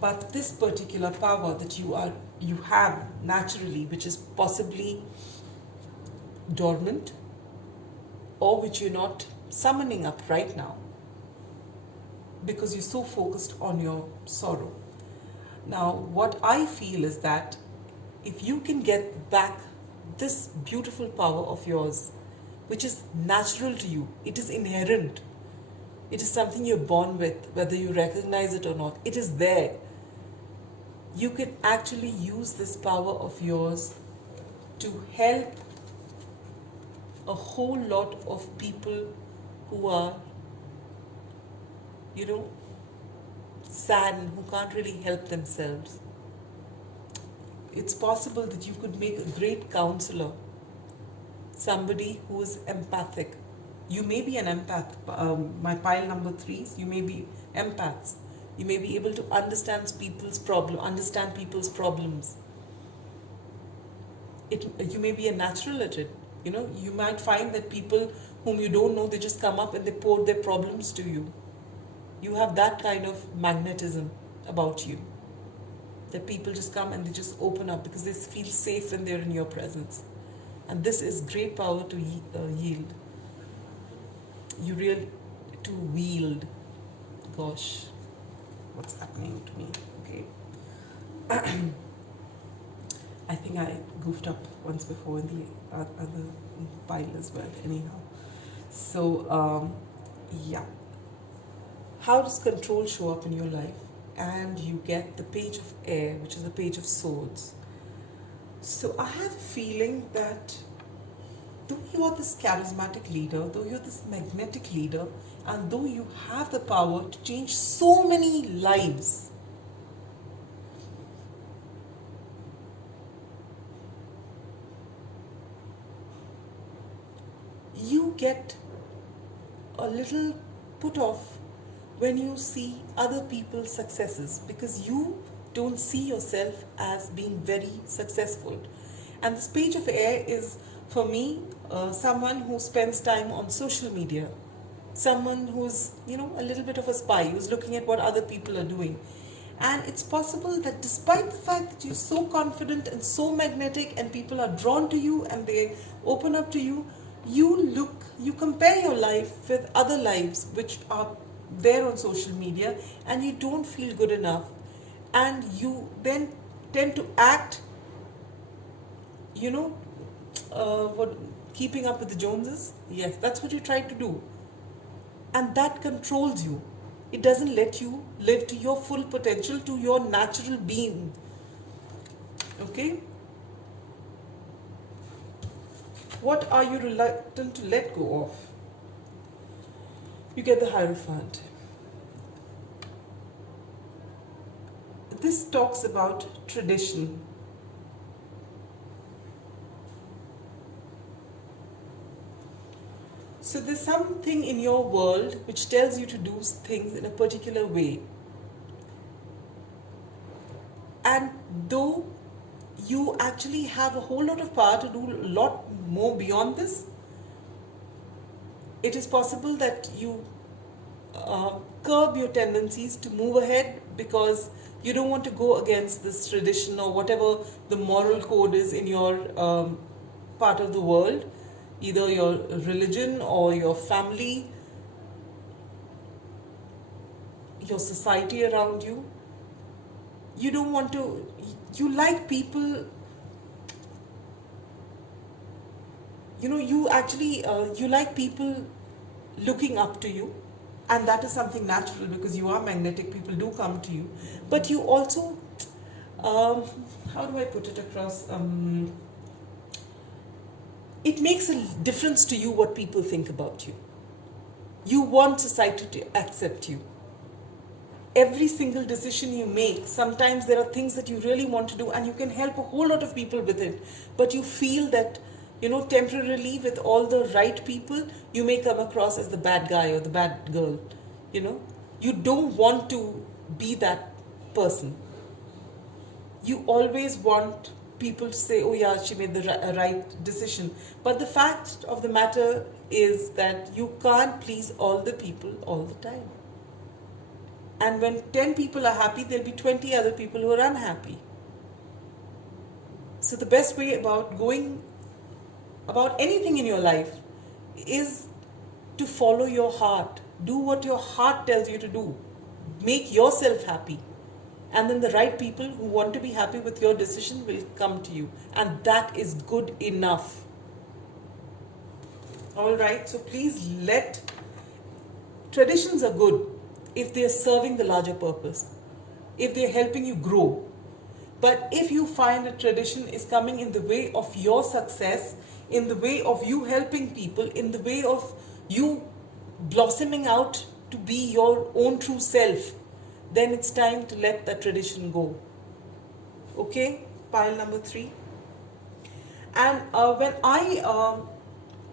but this particular power that you have naturally, which is possibly dormant or which you're not summoning up right now because you're so focused on your sorrow. Now what I feel is that if you can get back this beautiful power of yours, which is natural to you, it is inherent, it is something you're born with, whether you recognize it or not, it is there. You can actually use this power of yours to help a whole lot of people who are, sad and who can't really help themselves. It's possible that you could make a great counselor, somebody who is empathic. You may be an empath. My pile number 3s, you may be empaths. You may be able to understand people's problems. You may be a natural at it. You might find that people whom you don't know, they just come up and they pour their problems to you. You have that kind of magnetism about you, that people just come and they just open up because they feel safe when they're in your presence. And this is great power to yield. To wield. Gosh, what's happening to me? Okay. I think I goofed up once before in the other pile as well. Anyhow, so yeah. How does control show up in your life? And you get the page of air, which is the page of swords. So I have a feeling that though you are this charismatic leader, though you're this magnetic leader, and though you have the power to change so many lives, you get a little put off when you see other people's successes, because you don't see yourself as being very successful. And this page of air is, for me, someone who spends time on social media, someone who's, a little bit of a spy, who's looking at what other people are doing. And it's possible that despite the fact that you're so confident and so magnetic and people are drawn to you and they open up to you, you compare your life with other lives which are there on social media, and you don't feel good enough, and you then tend to act, keeping up with the Joneses. Yes, that's what you try to do, and that controls you. It doesn't let you live to your full potential, to your natural being. Okay? What are you reluctant to let go of? You get the Hierophant. This talks about tradition. So there's something in your world which tells you to do things in a particular way. And though you actually have a whole lot of power to do a lot more beyond this, it is possible that you curb your tendencies to move ahead because you don't want to go against this tradition or whatever the moral code is in your part of the world, either your religion or your family, your society around you. You don't want to, you like people, you like people looking up to you, and that is something natural because you are magnetic, people do come to you, but you also, how do I put it across, it makes a difference to you what people think about you. You want society to accept you. Every single decision you make, sometimes there are things that you really want to do and you can help a whole lot of people with it, but you feel that, temporarily with all the right people, you may come across as the bad guy or the bad girl, You don't want to be that person. You always want people to say, oh yeah, she made the right decision. But the fact of the matter is that you can't please all the people all the time. And when 10 people are happy, there'll be 20 other people who are unhappy. So the best way about going about anything in your life is to follow your heart. Do what your heart tells you to do. Make yourself happy. And then the right people who want to be happy with your decision will come to you. And that is good enough. All right, so please let traditions are good if they are serving the larger purpose, if they are helping you grow. But if you find a tradition is coming in the way of your success, in the way of you helping people, in the way of you blossoming out to be your own true self, then it's time to let that tradition go. Okay, pile number 3. And when I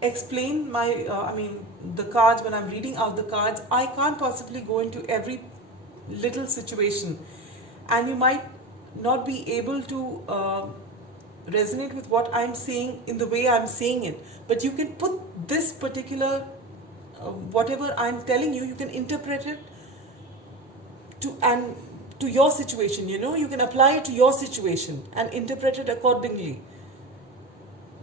explain the cards, when I'm reading out the cards, I can't possibly go into every little situation. And you might not be able to resonate with what I'm saying in the way I'm saying it. But you can put this particular, whatever I'm telling you, you can interpret it to your situation. You can apply it to your situation and interpret it accordingly.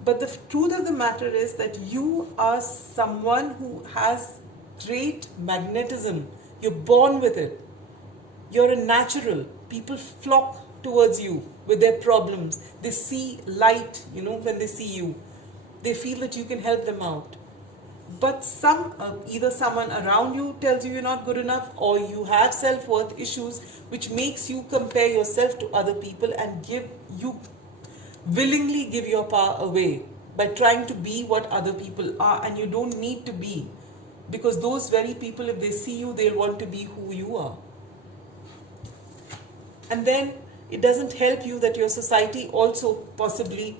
But the truth of the matter is that you are someone who has great magnetism. You're born with it. You're a natural. People flock towards you with their problems. They see light, when they see you. They feel that you can help them out. But either someone around you tells you you're not good enough, or you have self-worth issues, which makes you compare yourself to other people and willingly give your power away by trying to be what other people are, and you don't need to be, because those very people, if they see you, they'll want to be who you are. And then it doesn't help you that your society also possibly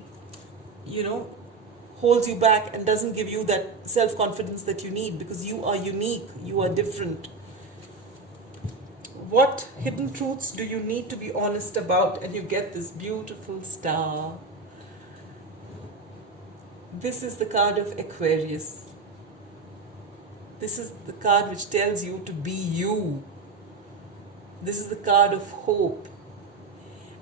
holds you back and doesn't give you that self-confidence that you need, because you are unique, you are different. What hidden truths do you need to be honest about? And you get this beautiful star. This is the card of Aquarius. This is the card which tells you to be you. This is the card of hope.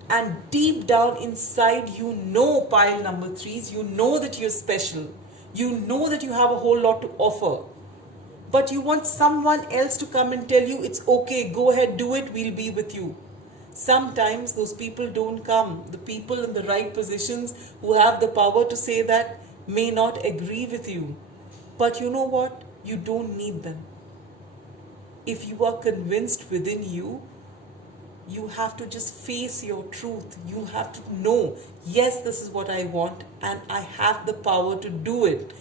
And deep down inside, pile number 3s, you know that you're special. You know that you have a whole lot to offer. But you want someone else to come and tell you, it's okay, go ahead, do it, we'll be with you. Sometimes those people don't come. The people in the right positions who have the power to say that may not agree with you. But you know what? You don't need them. If you are convinced within you, you have to just face your truth. You have to know, yes, this is what I want, and I have the power to do it.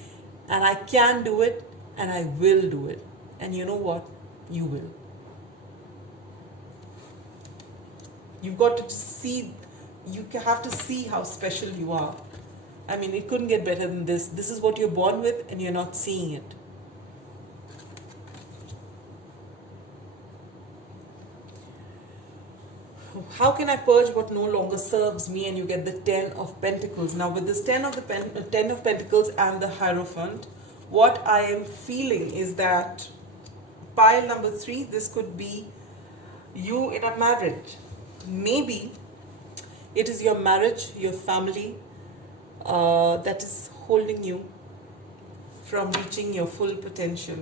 And I can do it, and I will do it. And you know what? You will. You've got to see, you have to see how special you are. I mean, it couldn't get better than this. This is what you're born with, and you're not seeing it. How can I purge what no longer serves me? And you get the 10 of Pentacles. Now, with this 10 of Pentacles and the Hierophant, what I am feeling is that pile number 3, this could be you in a marriage. Maybe it is your marriage, your family, that is holding you from reaching your full potential.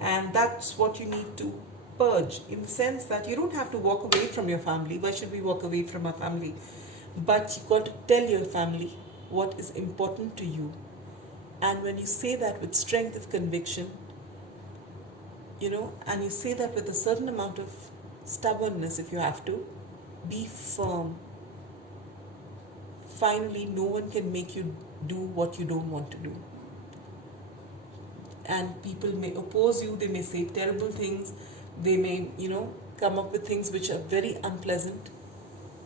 And that's what you need to purge, in the sense that you don't have to walk away from your family. Why should we walk away from our family? But you've got to tell your family what is important to you. And when you say that with strength of conviction, and you say that with a certain amount of stubbornness, if you have to, be firm. Finally, no one can make you do what you don't want to do. And people may oppose you, they may say terrible things, they may, come up with things which are very unpleasant.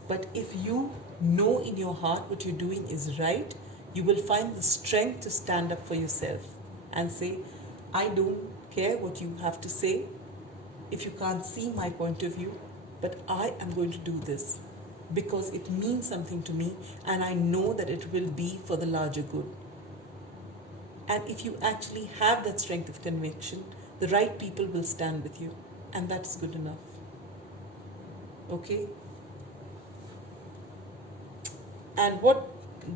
But if you know in your heart what you're doing is right, you will find the strength to stand up for yourself and say, I don't care what you have to say if you can't see my point of view, but I am going to do this because it means something to me, and I know that it will be for the larger good. And if you actually have that strength of conviction, the right people will stand with you, and that's good enough. Okay? And what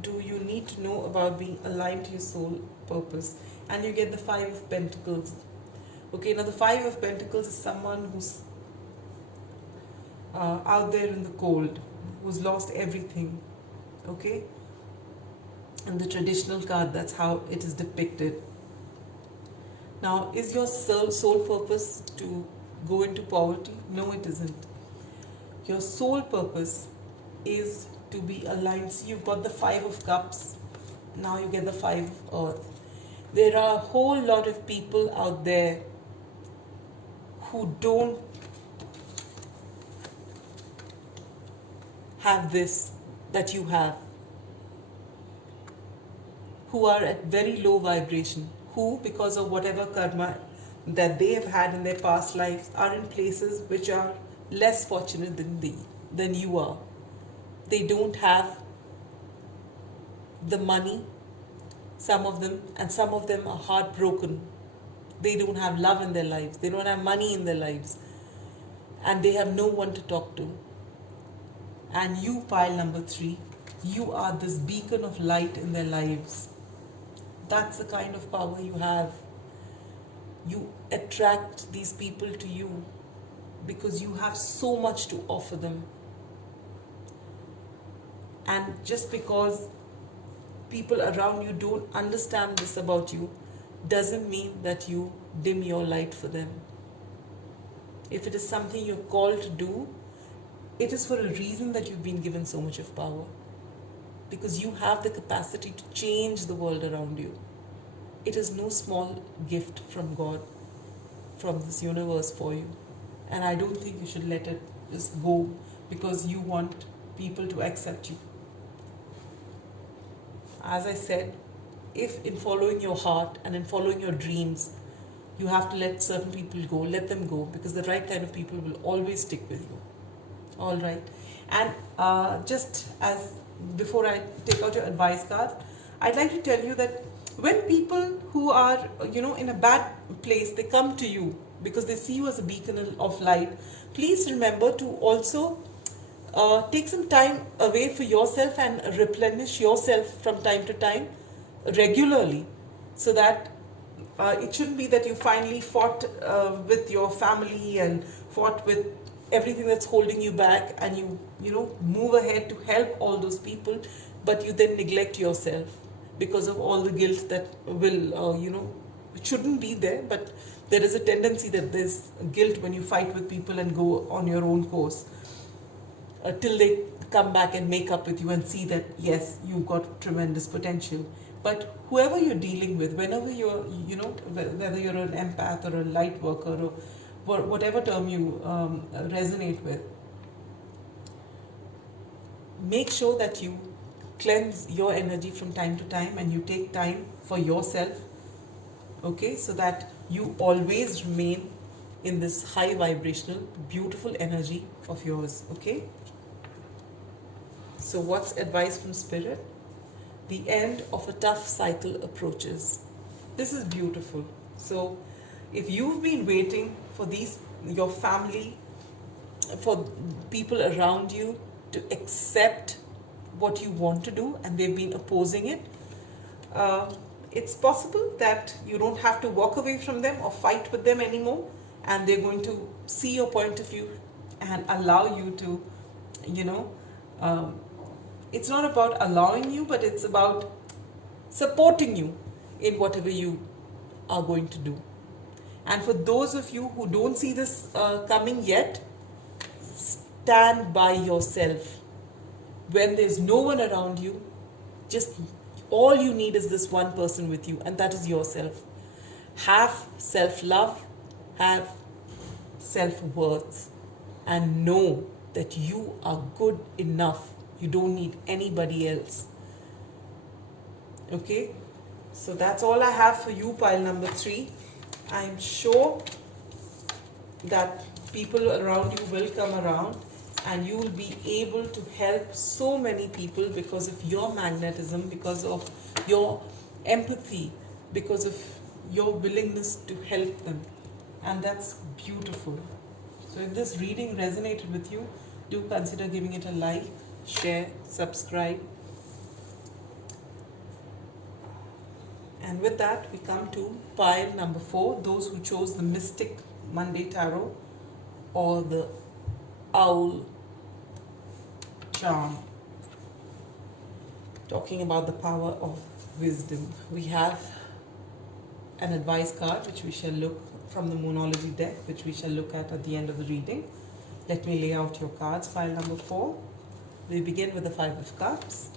do you need to know about being aligned to your soul purpose? And you get the 5 of Pentacles. Okay, now the 5 of Pentacles is someone who's out there in the cold, who's lost everything. Okay? In the traditional card, that's how it is depicted. Now, is your soul purpose to go into poverty? No, it isn't. Your sole purpose is to be aligned. See, you've got the Five of Cups. Now you get the Five of Earth. There are a whole lot of people out there who don't have this that you have, who are at very low vibration, who, because of whatever karma that they have had in their past lives, are in places which are less fortunate than you are. They don't have the money, some of them, and some of them are heartbroken. They don't have love in their lives, they don't have money in their lives, and they have no one to talk to. And you, pile number 3, you are this beacon of light in their lives. That's the kind of power you have. You attract these people to you because you have so much to offer them. And just because people around you don't understand this about you doesn't mean that you dim your light for them. If it is something you're called to do, it is for a reason that you've been given so much of power. Because you have the capacity to change the world around you. It is no small gift from God, from this universe for you. And I don't think you should let it just go because you want people to accept you. As I said, if in following your heart and in following your dreams, you have to let certain people go, let them go, because the right kind of people will always stick with you. All right. And just as before I take out your advice card, I'd like to tell you that when people who are, in a bad place, they come to you because they see you as a beacon of light, please remember to also take some time away for yourself and replenish yourself from time to time regularly, so that it shouldn't be that you finally fought with your family and fought with everything that's holding you back, and you move ahead to help all those people, but you then neglect yourself because of all the guilt that will it shouldn't be there, but there is a tendency that there's guilt when you fight with people and go on your own course till they come back and make up with you and see that yes, you've got tremendous potential. But whoever you're dealing with, whenever you're whether you're an empath or a light worker or whatever term you resonate with, make sure that you cleanse your energy from time to time and you take time for yourself, okay, so that you always remain in this high vibrational beautiful energy of yours. Okay, so what's advice from spirit? The end of a tough cycle approaches. This is beautiful. So if you've been waiting for your family, for people around you to accept what you want to do and they've been opposing it, it's possible that you don't have to walk away from them or fight with them anymore, and they're going to see your point of view and allow you to, it's not about allowing you, but it's about supporting you in whatever you are going to do. And for those of you who don't see this coming yet, stand by yourself. When there's no one around you, just all you need is this one person with you, and that is yourself. Have self-love, have self-worth, and know that you are good enough. You don't need anybody else. Okay? So that's all I have for you, pile number 3. I'm sure that people around you will come around and you will be able to help so many people because of your magnetism, because of your empathy, because of your willingness to help them. And that's beautiful. So if this reading resonated with you, do consider giving it a like, share, subscribe. And with that, we come to pile number 4, those who chose the Mystic Monday Tarot or the Owl charm, talking about the power of wisdom. We have an advice card which we shall look from the Moonology deck, which we shall look at the end of the reading. Let me lay out your cards. Pile number 4. We begin with the 5 of Cups,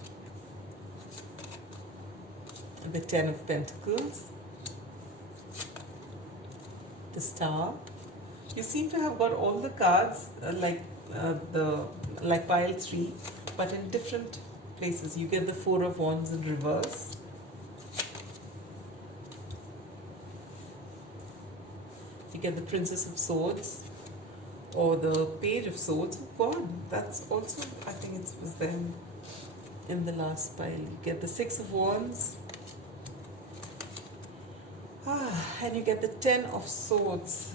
the 10 of Pentacles, the Star. You seem to have got all the cards like pile 3, but in different places. You get the 4 of Wands in reverse. You get the Princess of Swords or the Page of Swords. Oh God, that's also, I think it was then in the last pile. You get the 6 of Wands. And you get the 10 of Swords.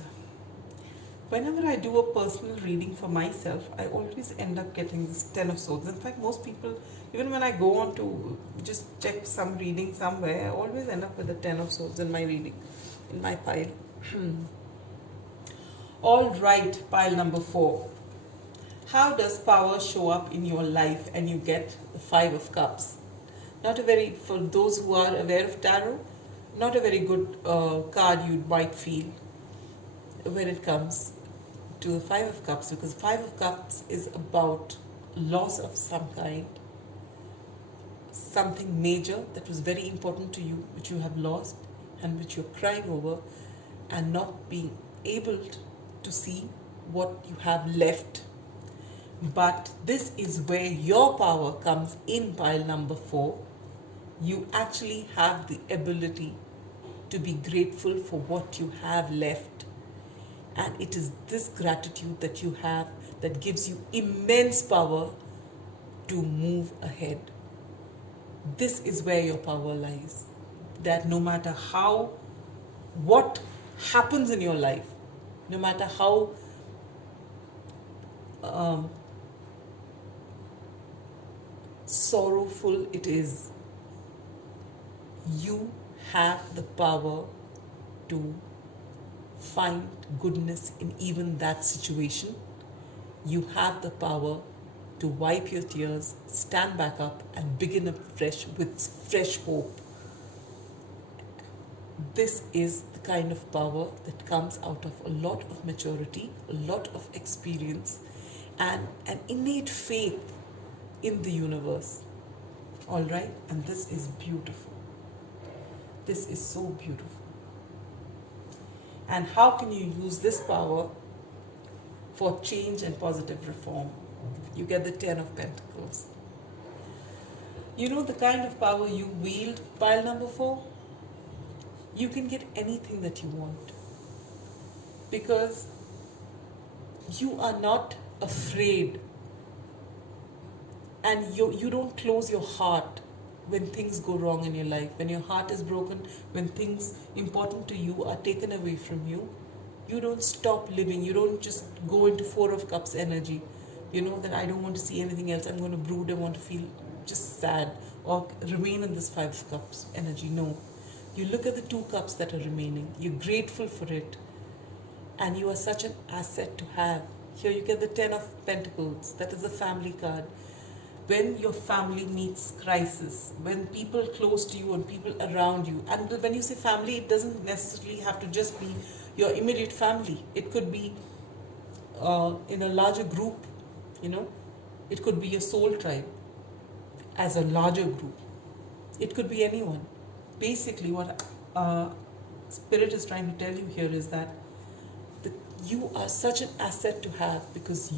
Whenever I do a personal reading for myself, I always end up getting this 10 of Swords. In fact, most people, even when I go on to just check some reading somewhere, I always end up with the 10 of Swords in my reading, in my pile. All right, pile number 4. How does power show up in your life? And you get the 5 of Cups. Not a very, for those who are aware of tarot, not a very good card you might feel when it comes to the 5 of Cups, because 5 of Cups is about loss of some kind, something major that was very important to you, which you have lost and which you're crying over and not being able to see what you have left. But this is where your power comes in pile number 4. You actually have the ability to be grateful for what you have left. And it is this gratitude that you have that gives you immense power to move ahead. This is where your power lies. That no matter what happens in your life, no matter how sorrowful it is, you have the power to find goodness in even that situation. You have the power to wipe your tears, stand back up, and begin afresh with fresh hope. This is the kind of power that comes out of a lot of maturity, a lot of experience, and an innate faith in the universe. All right? And this is beautiful. This is so beautiful. And how can you use this power for change and positive reform? You get the 10 of Pentacles. You know the kind of power you wield, pile number 4? You can get anything that you want. Because you are not afraid. And you don't close your heart when things go wrong in your life. When your heart is broken, when things important to you are taken away from you, you don't stop living. You don't just go into 4 of Cups energy. You know that I don't want to see anything else. I'm going to brood. I want to feel just sad or remain in this 5 of Cups energy. No. You look at the 2 cups that are remaining. You're grateful for it. And you are such an asset to have. Here you get the 10 of Pentacles. That is the family card. When your family meets crisis, when people close to you and people around you, and when you say family, it doesn't necessarily have to just be your immediate family. It could be in a larger group, It could be your soul tribe as a larger group. It could be anyone. Basically, what Spirit is trying to tell you here is that you are such an asset to have, because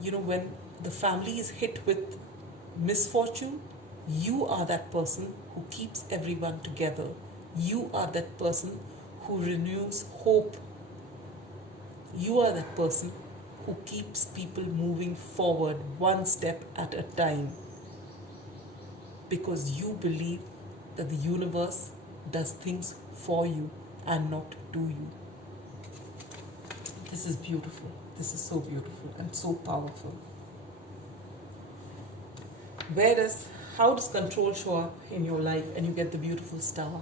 when the family is hit with misfortune, you are that person who keeps everyone together. You are that person who renews hope. You are that person who keeps people moving forward one step at a time, because you believe that the universe does things for you and not to you. This is beautiful. This is so beautiful and so powerful. How does control show up in your life? And you get the beautiful Star.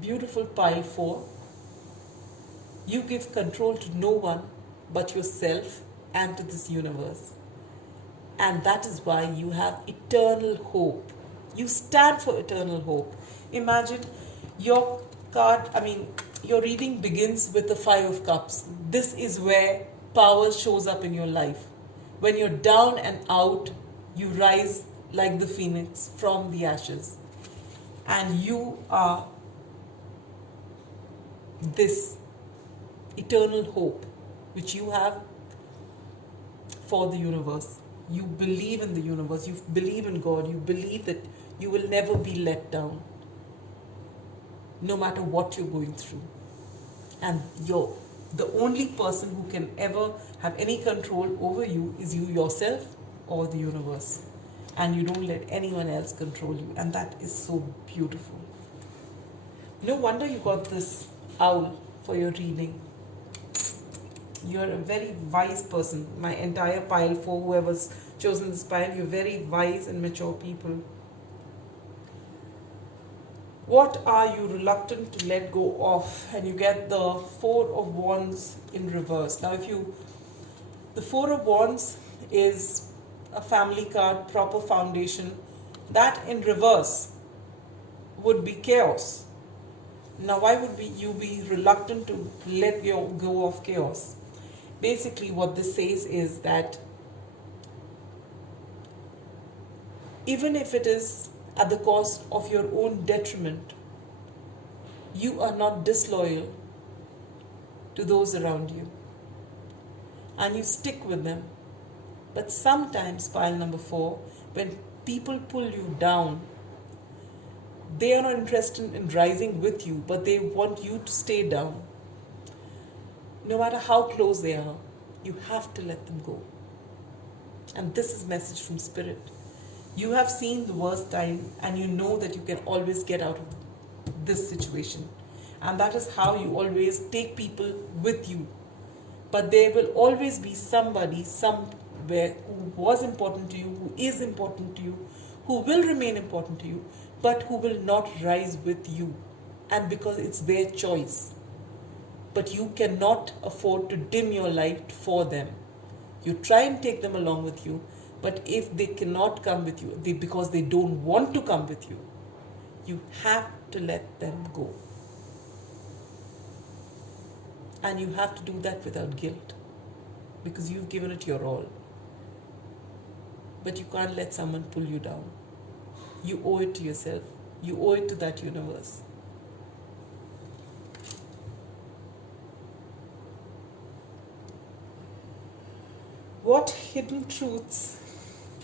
Beautiful pile 4. You give control to no one but yourself and to this universe. And that is why you have eternal hope. You stand for eternal hope. Imagine your card, your reading begins with the Five of Cups. This is where power shows up in your life. When you're down and out, you rise like the phoenix from the ashes. And you are this eternal hope which you have for the universe. You believe in the universe, you believe in God, you believe that you will never be let down, no matter what you're going through. And the only person who can ever have any control over you is you yourself or the universe. And you don't let anyone else control you. And that is so beautiful. No wonder you got this owl for your reading. You're a very wise person. My entire pile, for whoever's chosen this pile, you're very wise and mature people. What are you reluctant to let go of? And you get the Four of Wands in reverse. Now, the Four of Wands is a family card, proper foundation. That in reverse would be chaos. Now, why would you be reluctant to let go of chaos? Basically, what this says is that even if it is at the cost of your own detriment, you are not disloyal to those around you. And you stick with them. But sometimes, pile number 4, when people pull you down, they are not interested in rising with you, but they want you to stay down. No matter how close they are, you have to let them go. And this is message from Spirit. You have seen the worst time and you know that you can always get out of this situation. And that is how you always take people with you. But there will always be somebody somewhere who was important to you, who is important to you, who will remain important to you, but who will not rise with you. And because it's their choice. But you cannot afford to dim your light for them. You try and take them along with you, but if they cannot come with you, because they don't want to come with you, you have to let them go. And you have to do that without guilt, because you've given it your all. But you can't let someone pull you down. You owe it to yourself. You owe it to that universe. What hidden truths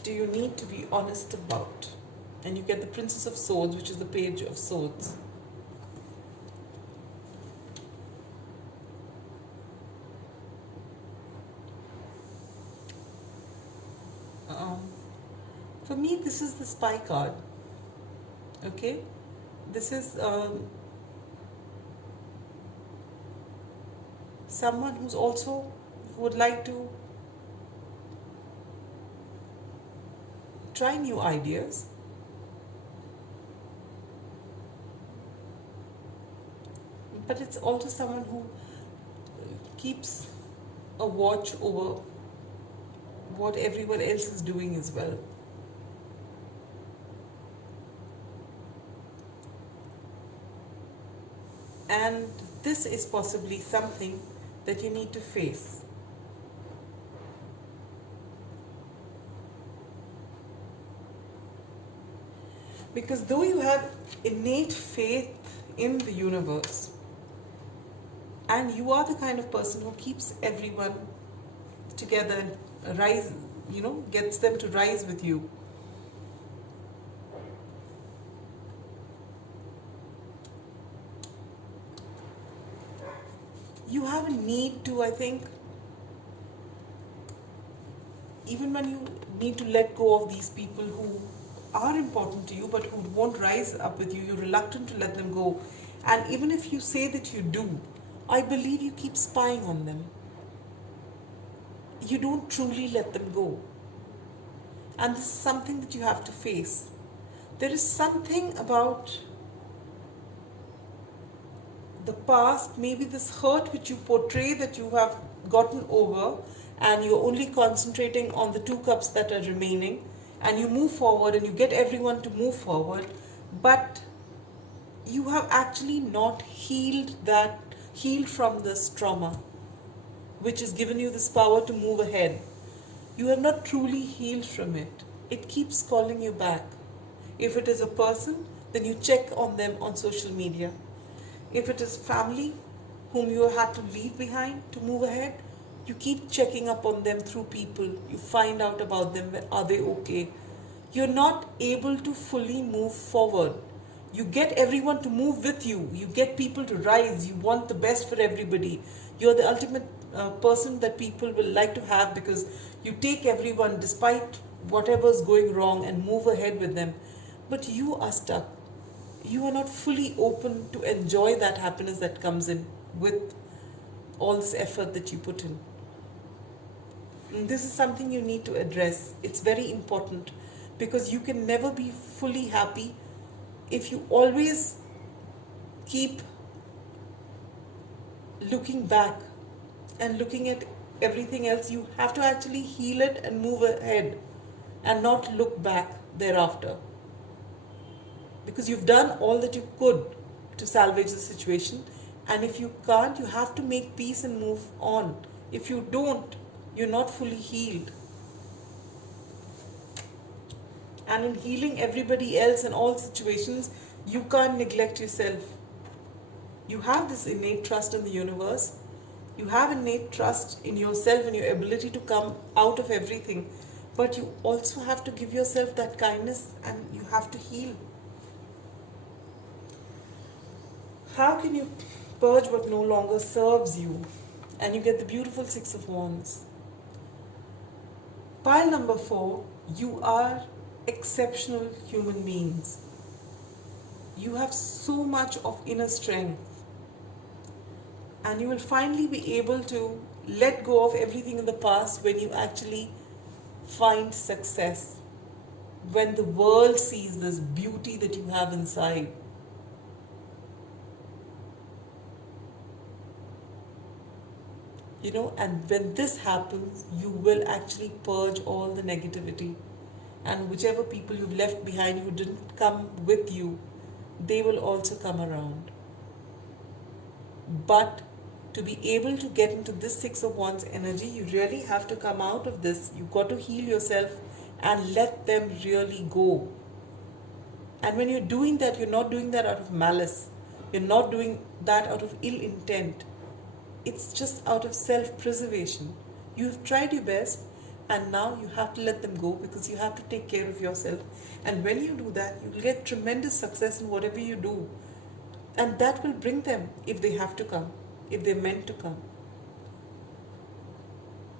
do you need to be honest about? And you get the Princess of Swords, which is the Page of Swords. For me, this is the Spy card. Okay? This is someone who would like to try new ideas. But it's also someone who keeps a watch over what everyone else is doing as well. And this is possibly something that you need to face. Because though you have innate faith in the universe, and you are the kind of person who keeps everyone together and gets them to rise with you, you have a need to, I think, even when you need to let go of these people who are important to you but who won't rise up with you, you're reluctant to let them go. And even if you say that you do, I believe you keep spying on them. You don't truly let them go. And this is something that you have to face. There is something about the past, maybe this hurt which you portray that you have gotten over, and you're only concentrating on the two cups that are remaining, and you move forward and you get everyone to move forward, but you have actually not healed from this trauma which has given you this power to move ahead. You have not truly healed from it. It keeps calling you back. If it is a person, then you check on them on social media. If it is family whom you had to leave behind to move ahead, you keep checking up on them through people. You find out about them. Are they okay? You're not able to fully move forward. You get everyone to move with you. You get people to rise. You want the best for everybody. You're the ultimate person that people will like to have, because you take everyone despite whatever's going wrong and move ahead with them. But you are stuck. You are not fully open to enjoy that happiness that comes in with all this effort that you put in. And this is something you need to address. It's very important, because you can never be fully happy if you always keep looking back and looking at everything else. You have to actually heal it and move ahead and not look back thereafter, because you've done all that you could to salvage the situation, and if you can't, you have to make peace and move on. If you don't, you're not fully healed. And in healing everybody else in all situations, you can't neglect yourself. You have this innate trust in the universe. You have innate trust in yourself and your ability to come out of everything. But you also have to give yourself that kindness, and you have to heal. How can you purge what no longer serves you? And you get the beautiful Six of Wands. Pile number 4, you are exceptional human beings. You have so much of inner strength, and you will finally be able to let go of everything in the past when you actually find success, when the world sees this beauty that you have inside. And when this happens, you will actually purge all the negativity, and whichever people you've left behind who didn't come with you, they will also come around. But to be able to get into this Six of Wands energy, you really have to come out of this. You've got to heal yourself and let them really go. And when you're doing that, you're not doing that out of malice. You're not doing that out of ill intent. It's just out of self-preservation. You've tried your best, and now you have to let them go, because you have to take care of yourself. And when you do that, you'll get tremendous success in whatever you do. And that will bring them, if they have to come, if they're meant to come.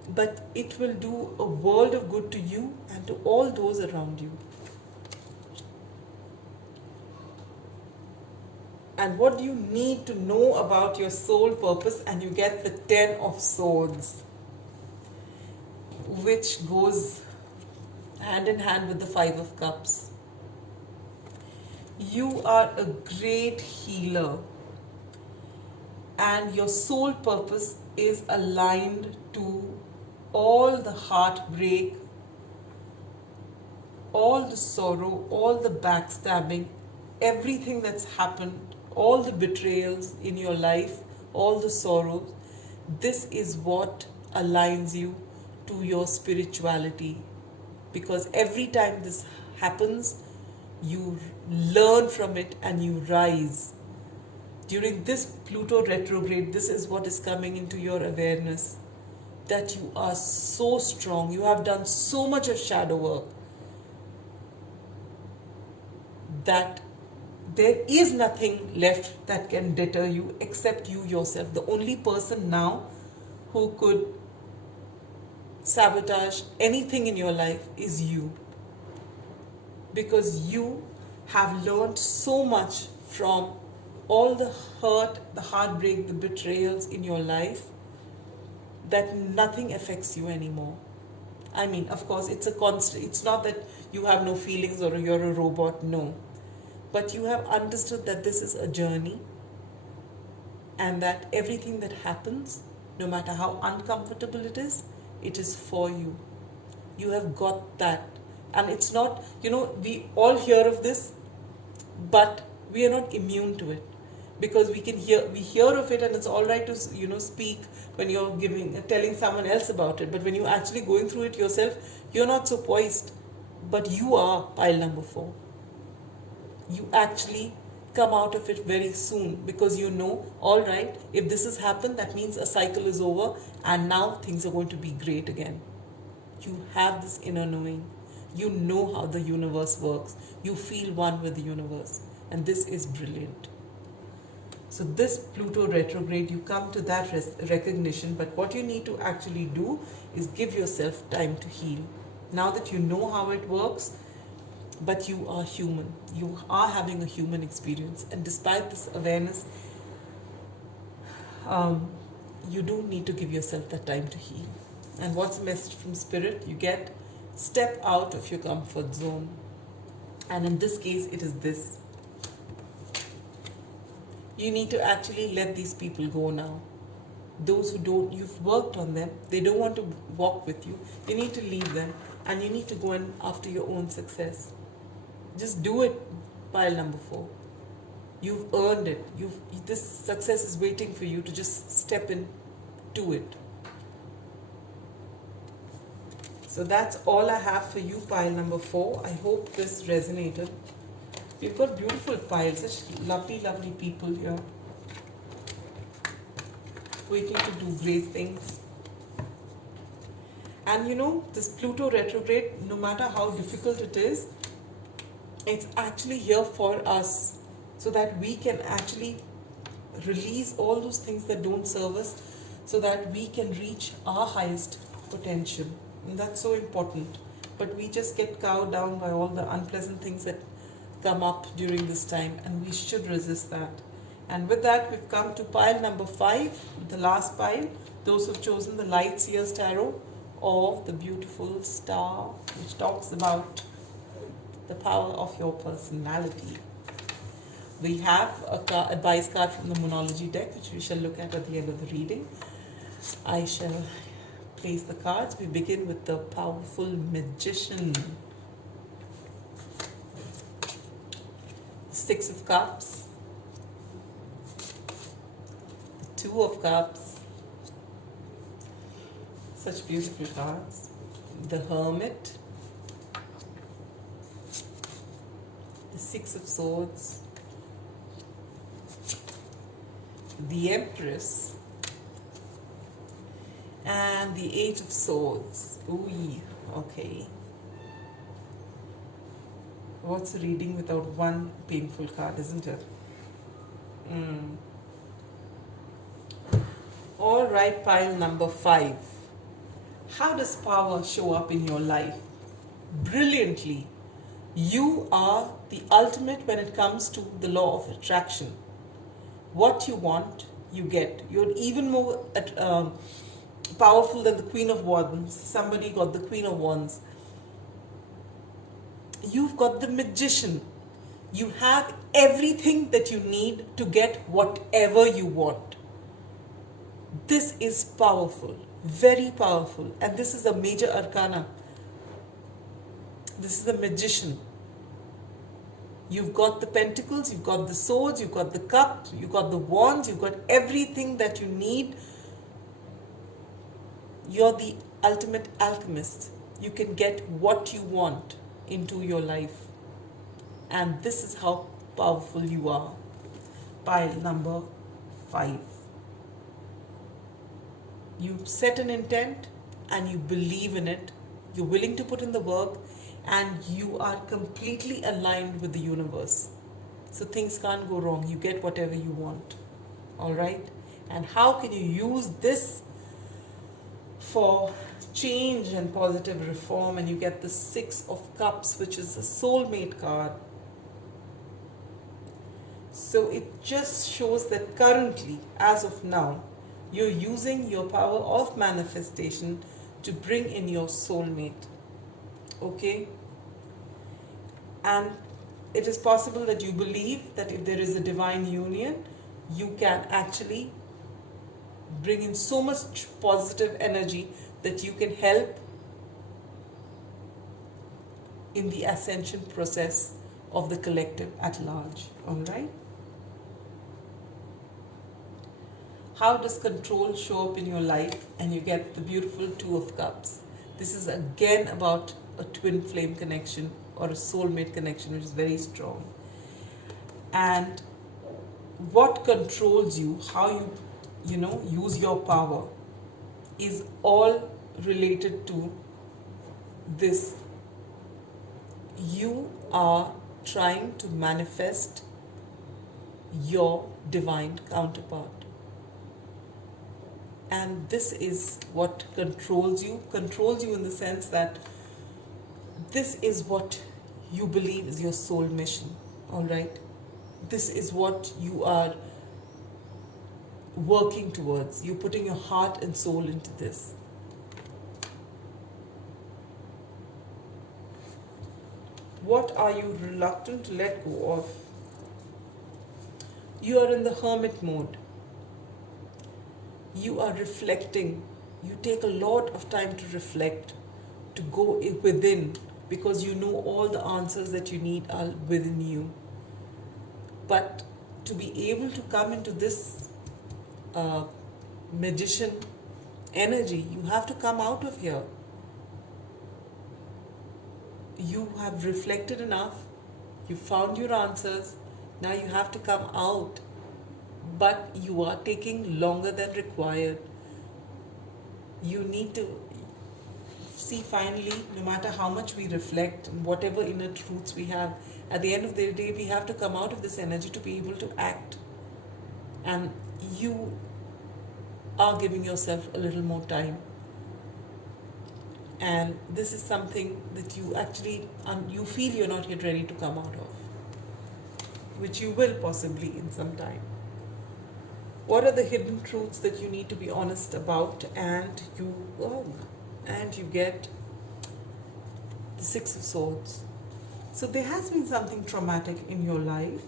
But it will do a world of good to you and to all those around you. And what do you need to know about your soul purpose? And you get the 10 of Swords, which goes hand in hand with the 5 of Cups. You are a great healer, and your soul purpose is aligned to all the heartbreak, all the sorrow, all the backstabbing, everything that's happened, all the betrayals in your life, all the sorrows. This is what aligns you to your spirituality, because every time this happens, you learn from it and you rise. During this Pluto retrograde, this is what is coming into your awareness, that you are so strong. You have done so much of shadow work that there is nothing left that can deter you except you yourself. The only person now who could sabotage anything in your life is you, because you have learned so much from all the hurt, the heartbreak, the betrayals in your life, that nothing affects you anymore. I mean, of course, it's a constant. It's not that you have no feelings or you're a robot, no. But you have understood that this is a journey, and that everything that happens, no matter how uncomfortable it is for you. You have got that. And it's not, we all hear of this, but we are not immune to it, because we hear of it, and it's all right to speak when you're telling someone else about it, but when you're actually going through it yourself, you're not so poised. But you are pile number 4. You actually come out of it very soon, because all right, if this has happened, that means a cycle is over, and now things are going to be great again. You have this inner knowing. You know how the universe works. You feel one with the universe. And this is brilliant. So this Pluto retrograde, you come to that recognition, but what you need to actually do is give yourself time to heal. Now that you know how it works, but you are human. You are having a human experience. And despite this awareness, you do need to give yourself that time to heal. And what's the message from Spirit? You get, step out of your comfort zone. And in this case, it is this. You need to actually let these people go now. Those who don't, you've worked on them, they don't want to walk with you. You need to leave them, and you need to go in after your own success. Just do it, pile number 4. You've earned it. This success is waiting for you to just step in to it. So that's all I have for you, pile number 4. I hope this resonated. We've got beautiful piles, such lovely, lovely people here, waiting to do great things. And this Pluto retrograde, no matter how difficult it is, it's actually here for us, so that we can actually release all those things that don't serve us, so that we can reach our highest potential. And that's so important. But we just get cowed down by all the unpleasant things that come up during this time, and we should resist that. And with that, we've come to pile number 5, the last pile. Those who've chosen the Light Seers Tarot, or the beautiful star, which talks about the power of your personality. We have a advice card from the Moonology deck, which we shall look at the end of the reading. I shall place the cards. We begin with the powerful Magician. 6 of Cups, 2 of Cups, such beautiful cards, the Hermit, the 6 of Swords, the Empress, and the 8 of Swords. Ooh, okay. What's a reading without one painful card, isn't it? All right, pile number 5. How does power show up in your life? Brilliantly. You are the ultimate when it comes to the law of attraction. What you want, you get. You're even more powerful than the Queen of Wands. Somebody got the Queen of Wands. You've got the Magician. You have everything that you need to get whatever you want. This is powerful, very powerful, and this is a major arcana. This is the Magician. You've got the Pentacles, you've got the Swords, you've got the Cups, you've got the Wands, you've got everything that you need. You're the ultimate alchemist. You can get what you want into your life. And this is how powerful you are. Pile number 5. You set an intent and you believe in it. You're willing to put in the work, and you are completely aligned with the universe. So things can't go wrong. You get whatever you want. All right? And how can you use this for change and positive reform? And you get the 6 of Cups, which is a soulmate card. So it just shows that currently, as of now, you're using your power of manifestation to bring in your soulmate. Okay? And it is possible that you believe that if there is a divine union, you can actually bring in so much positive energy that you can help in the ascension process of the collective at large. All right. How does control show up in your life? And you get the beautiful Two of Cups. This is again about a twin flame connection or a soulmate connection, which is very strong. And what controls you, how you use your power, is all related to this. You are trying to manifest your divine counterpart. And this is what controls you in the sense that this is what you believe is your soul mission. All right, this is what you are working towards. You're putting your heart and soul into this. What are you reluctant to let go of? You are in the hermit mode. You are reflecting. You take a lot of time to reflect, to go within, because you know all the answers that you need are within you. But to be able to come into this magician energy, you have to come out of here. You have reflected enough, you found your answers, now you have to come out, but you are taking longer than required. You need to see, finally, no matter how much we reflect, whatever inner truths we have, at the end of the day, we have to come out of this energy to be able to act. And you are giving yourself a little more time. And this is something that you actually, you feel you're not yet ready to come out of, which you will possibly in some time. What are the hidden truths that you need to be honest about? And you get the Six of Swords. So there has been something traumatic in your life,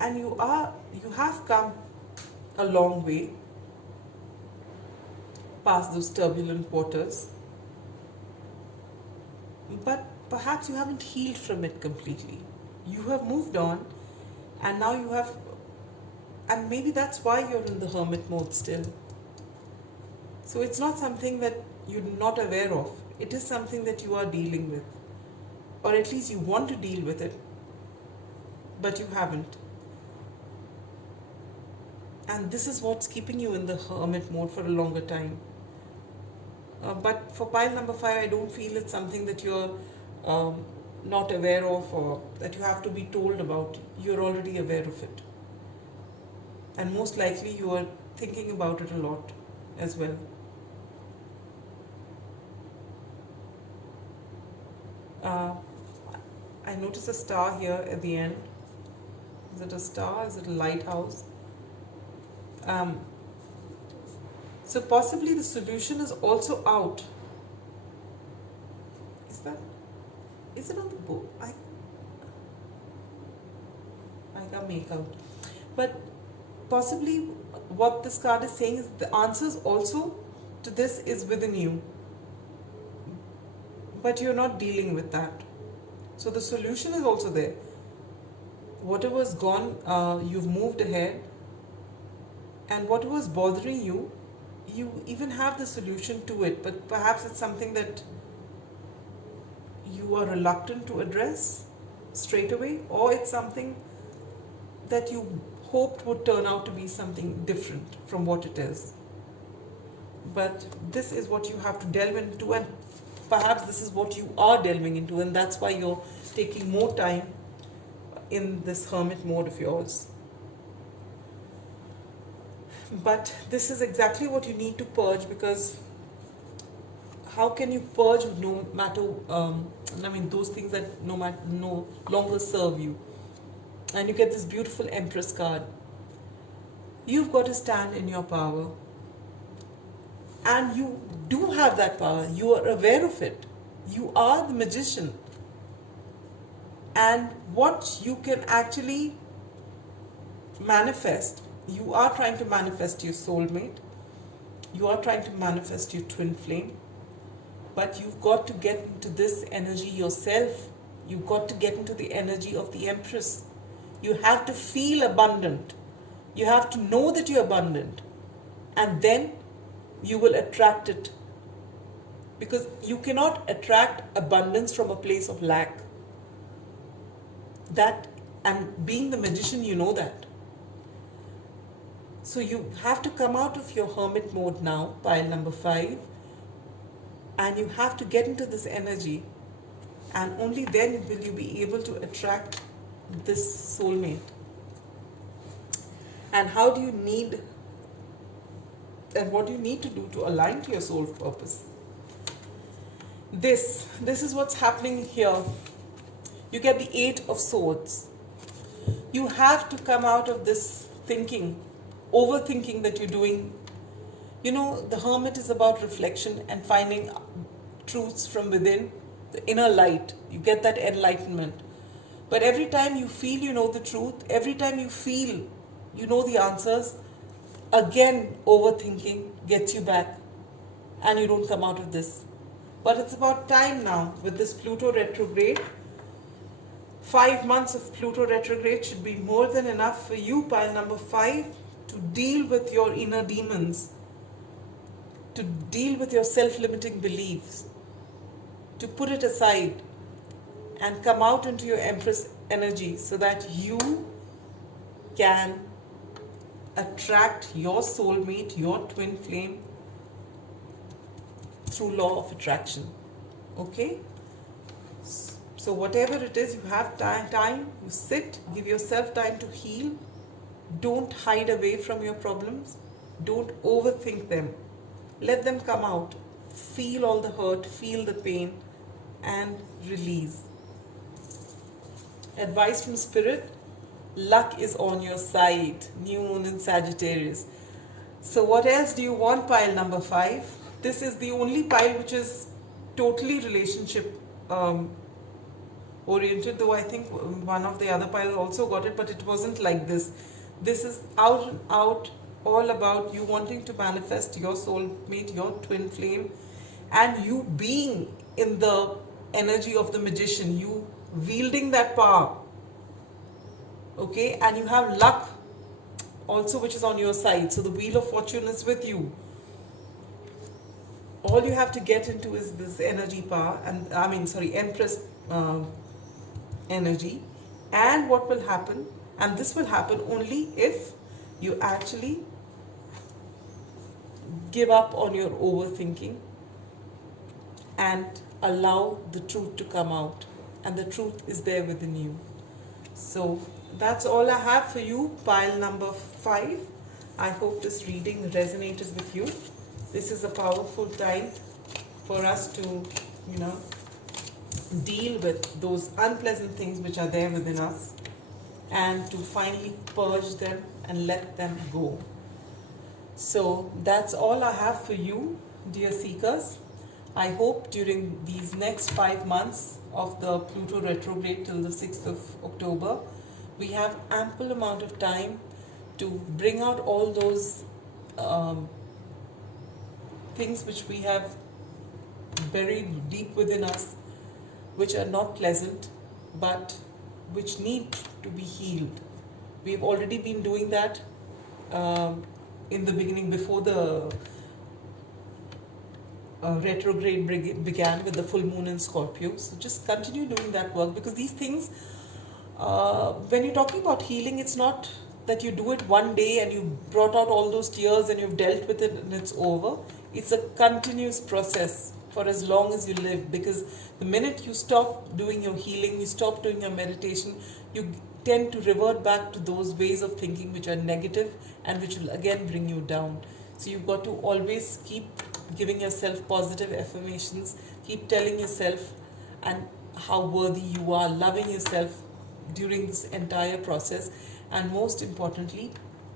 and you have come a long way past those turbulent waters, but perhaps you haven't healed from it completely. You have moved on, and now you have, and maybe that's why you're in the hermit mode still. So it's not something that you're not aware of. It is something that you are dealing with, or at least you want to deal with it, but you haven't. And this is what's keeping you in the hermit mode for a longer time. But for pile number 5, I don't feel it's something that you're not aware of or that you have to be told about. You're already aware of it. And most likely you are thinking about it a lot as well. I notice a star here at the end. Is it a star? Is it a lighthouse? So possibly the solution is also out. Is it on the book? I can't make out. But possibly what this card is saying is the answers also to this is within you. But you're not dealing with that. So the solution is also there. Whatever is gone, you've moved ahead. And whatever is bothering you, you even have the solution to it. But perhaps it's something that you are reluctant to address straight away, or it's something that you hoped would turn out to be something different from what it is. But this is what you have to delve into, and perhaps this is what you are delving into, and that's why you're taking more time in this hermit mode of yours. But this is exactly what you need to purge, because how can you purge no matter, those things that no longer serve you? And you get this beautiful Empress card. You've got to stand in your power. And you do have that power. You are aware of it. You are the magician. And what you can actually manifest, you are trying to manifest your soulmate, you are trying to manifest your twin flame, but you've got to get into this energy yourself. You've got to get into the energy of the Empress. You have to feel abundant. You have to know that you're abundant. And then you will attract it. Because you cannot attract abundance from a place of lack. That, and being the magician, you know that. So you have to come out of your hermit mode now, pile number 5, and you have to get into this energy, and only then will you be able to attract this soulmate. And how do you need, and what do you need to do to align to your soul purpose? This is what's happening here. You get the 8 of Swords. You have to come out of this thinking, overthinking that you're doing. You know, the hermit is about reflection and finding truths from within, the inner light. You get that enlightenment. But every time you feel you know the truth, every time you feel you know the answers, again overthinking gets you back and you don't come out of this. But it's about time now with this Pluto retrograde. 5 months of Pluto retrograde should be more than enough for you, pile number 5, to deal with your inner demons, to deal with your self-limiting beliefs, to put it aside and come out into your Empress energy so that you can attract your soulmate, your twin flame through law of attraction. Okay? So whatever it is, you have time, you sit, give yourself time to heal. Don't hide away from your problems. Don't overthink them. Let them come out. Feel all the hurt, feel the pain, and release. Advice from Spirit: luck is on your side. New moon in Sagittarius. So what else do you want, pile number 5? This is the only pile which is totally relationship oriented, though I think one of the other piles also got it, but it wasn't like this. This is out and out, all about you wanting to manifest your soulmate, your twin flame, and you being in the energy of the magician, you wielding that power. Okay, and you have luck also, which is on your side. So the wheel of fortune is with you. All you have to get into is this energy power, and Empress energy. And what will happen, and this will happen only if you actually give up on your overthinking and allow the truth to come out, and the truth is there within you. So that's all I have for you, pile number 5. I hope this reading resonated with you. This is a powerful time for us to, deal with those unpleasant things which are there within us, and to finally purge them and let them go. So that's all I have for you, dear seekers. I hope during these next 5 months of the Pluto retrograde till the 6th of October, we have ample amount of time to bring out all those things which we have buried deep within us, which are not pleasant, but which need to be healed. We have already been doing that in the beginning, before the retrograde began with the full moon in Scorpio. So just continue doing that work, because these things, when you're talking about healing, it's not that you do it one day and you brought out all those tears and you've dealt with it and it's over. It's a continuous process for as long as you live, because the minute you stop doing your healing, you stop doing your meditation, you tend to revert back to those ways of thinking which are negative and which will again bring you down. So you've got to always keep giving yourself positive affirmations, keep telling yourself and how worthy you are, loving yourself during this entire process, and most importantly,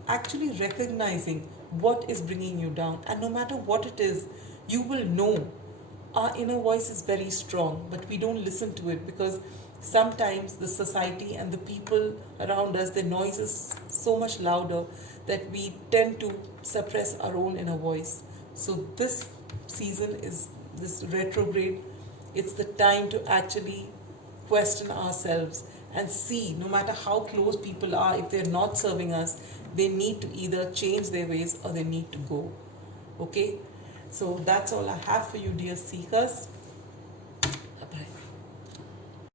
actually recognizing what is bringing you down. And no matter what it is, you will know our inner voice is very strong, but we don't listen to it because sometimes the society and the people around us, their noise is so much louder that we tend to suppress our own inner voice. So this season is this retrograde. It's the time to actually question ourselves and see, no matter how close people are, if they're not serving us, they need to either change their ways or they need to go. Okay? So that's all I have for you, dear seekers.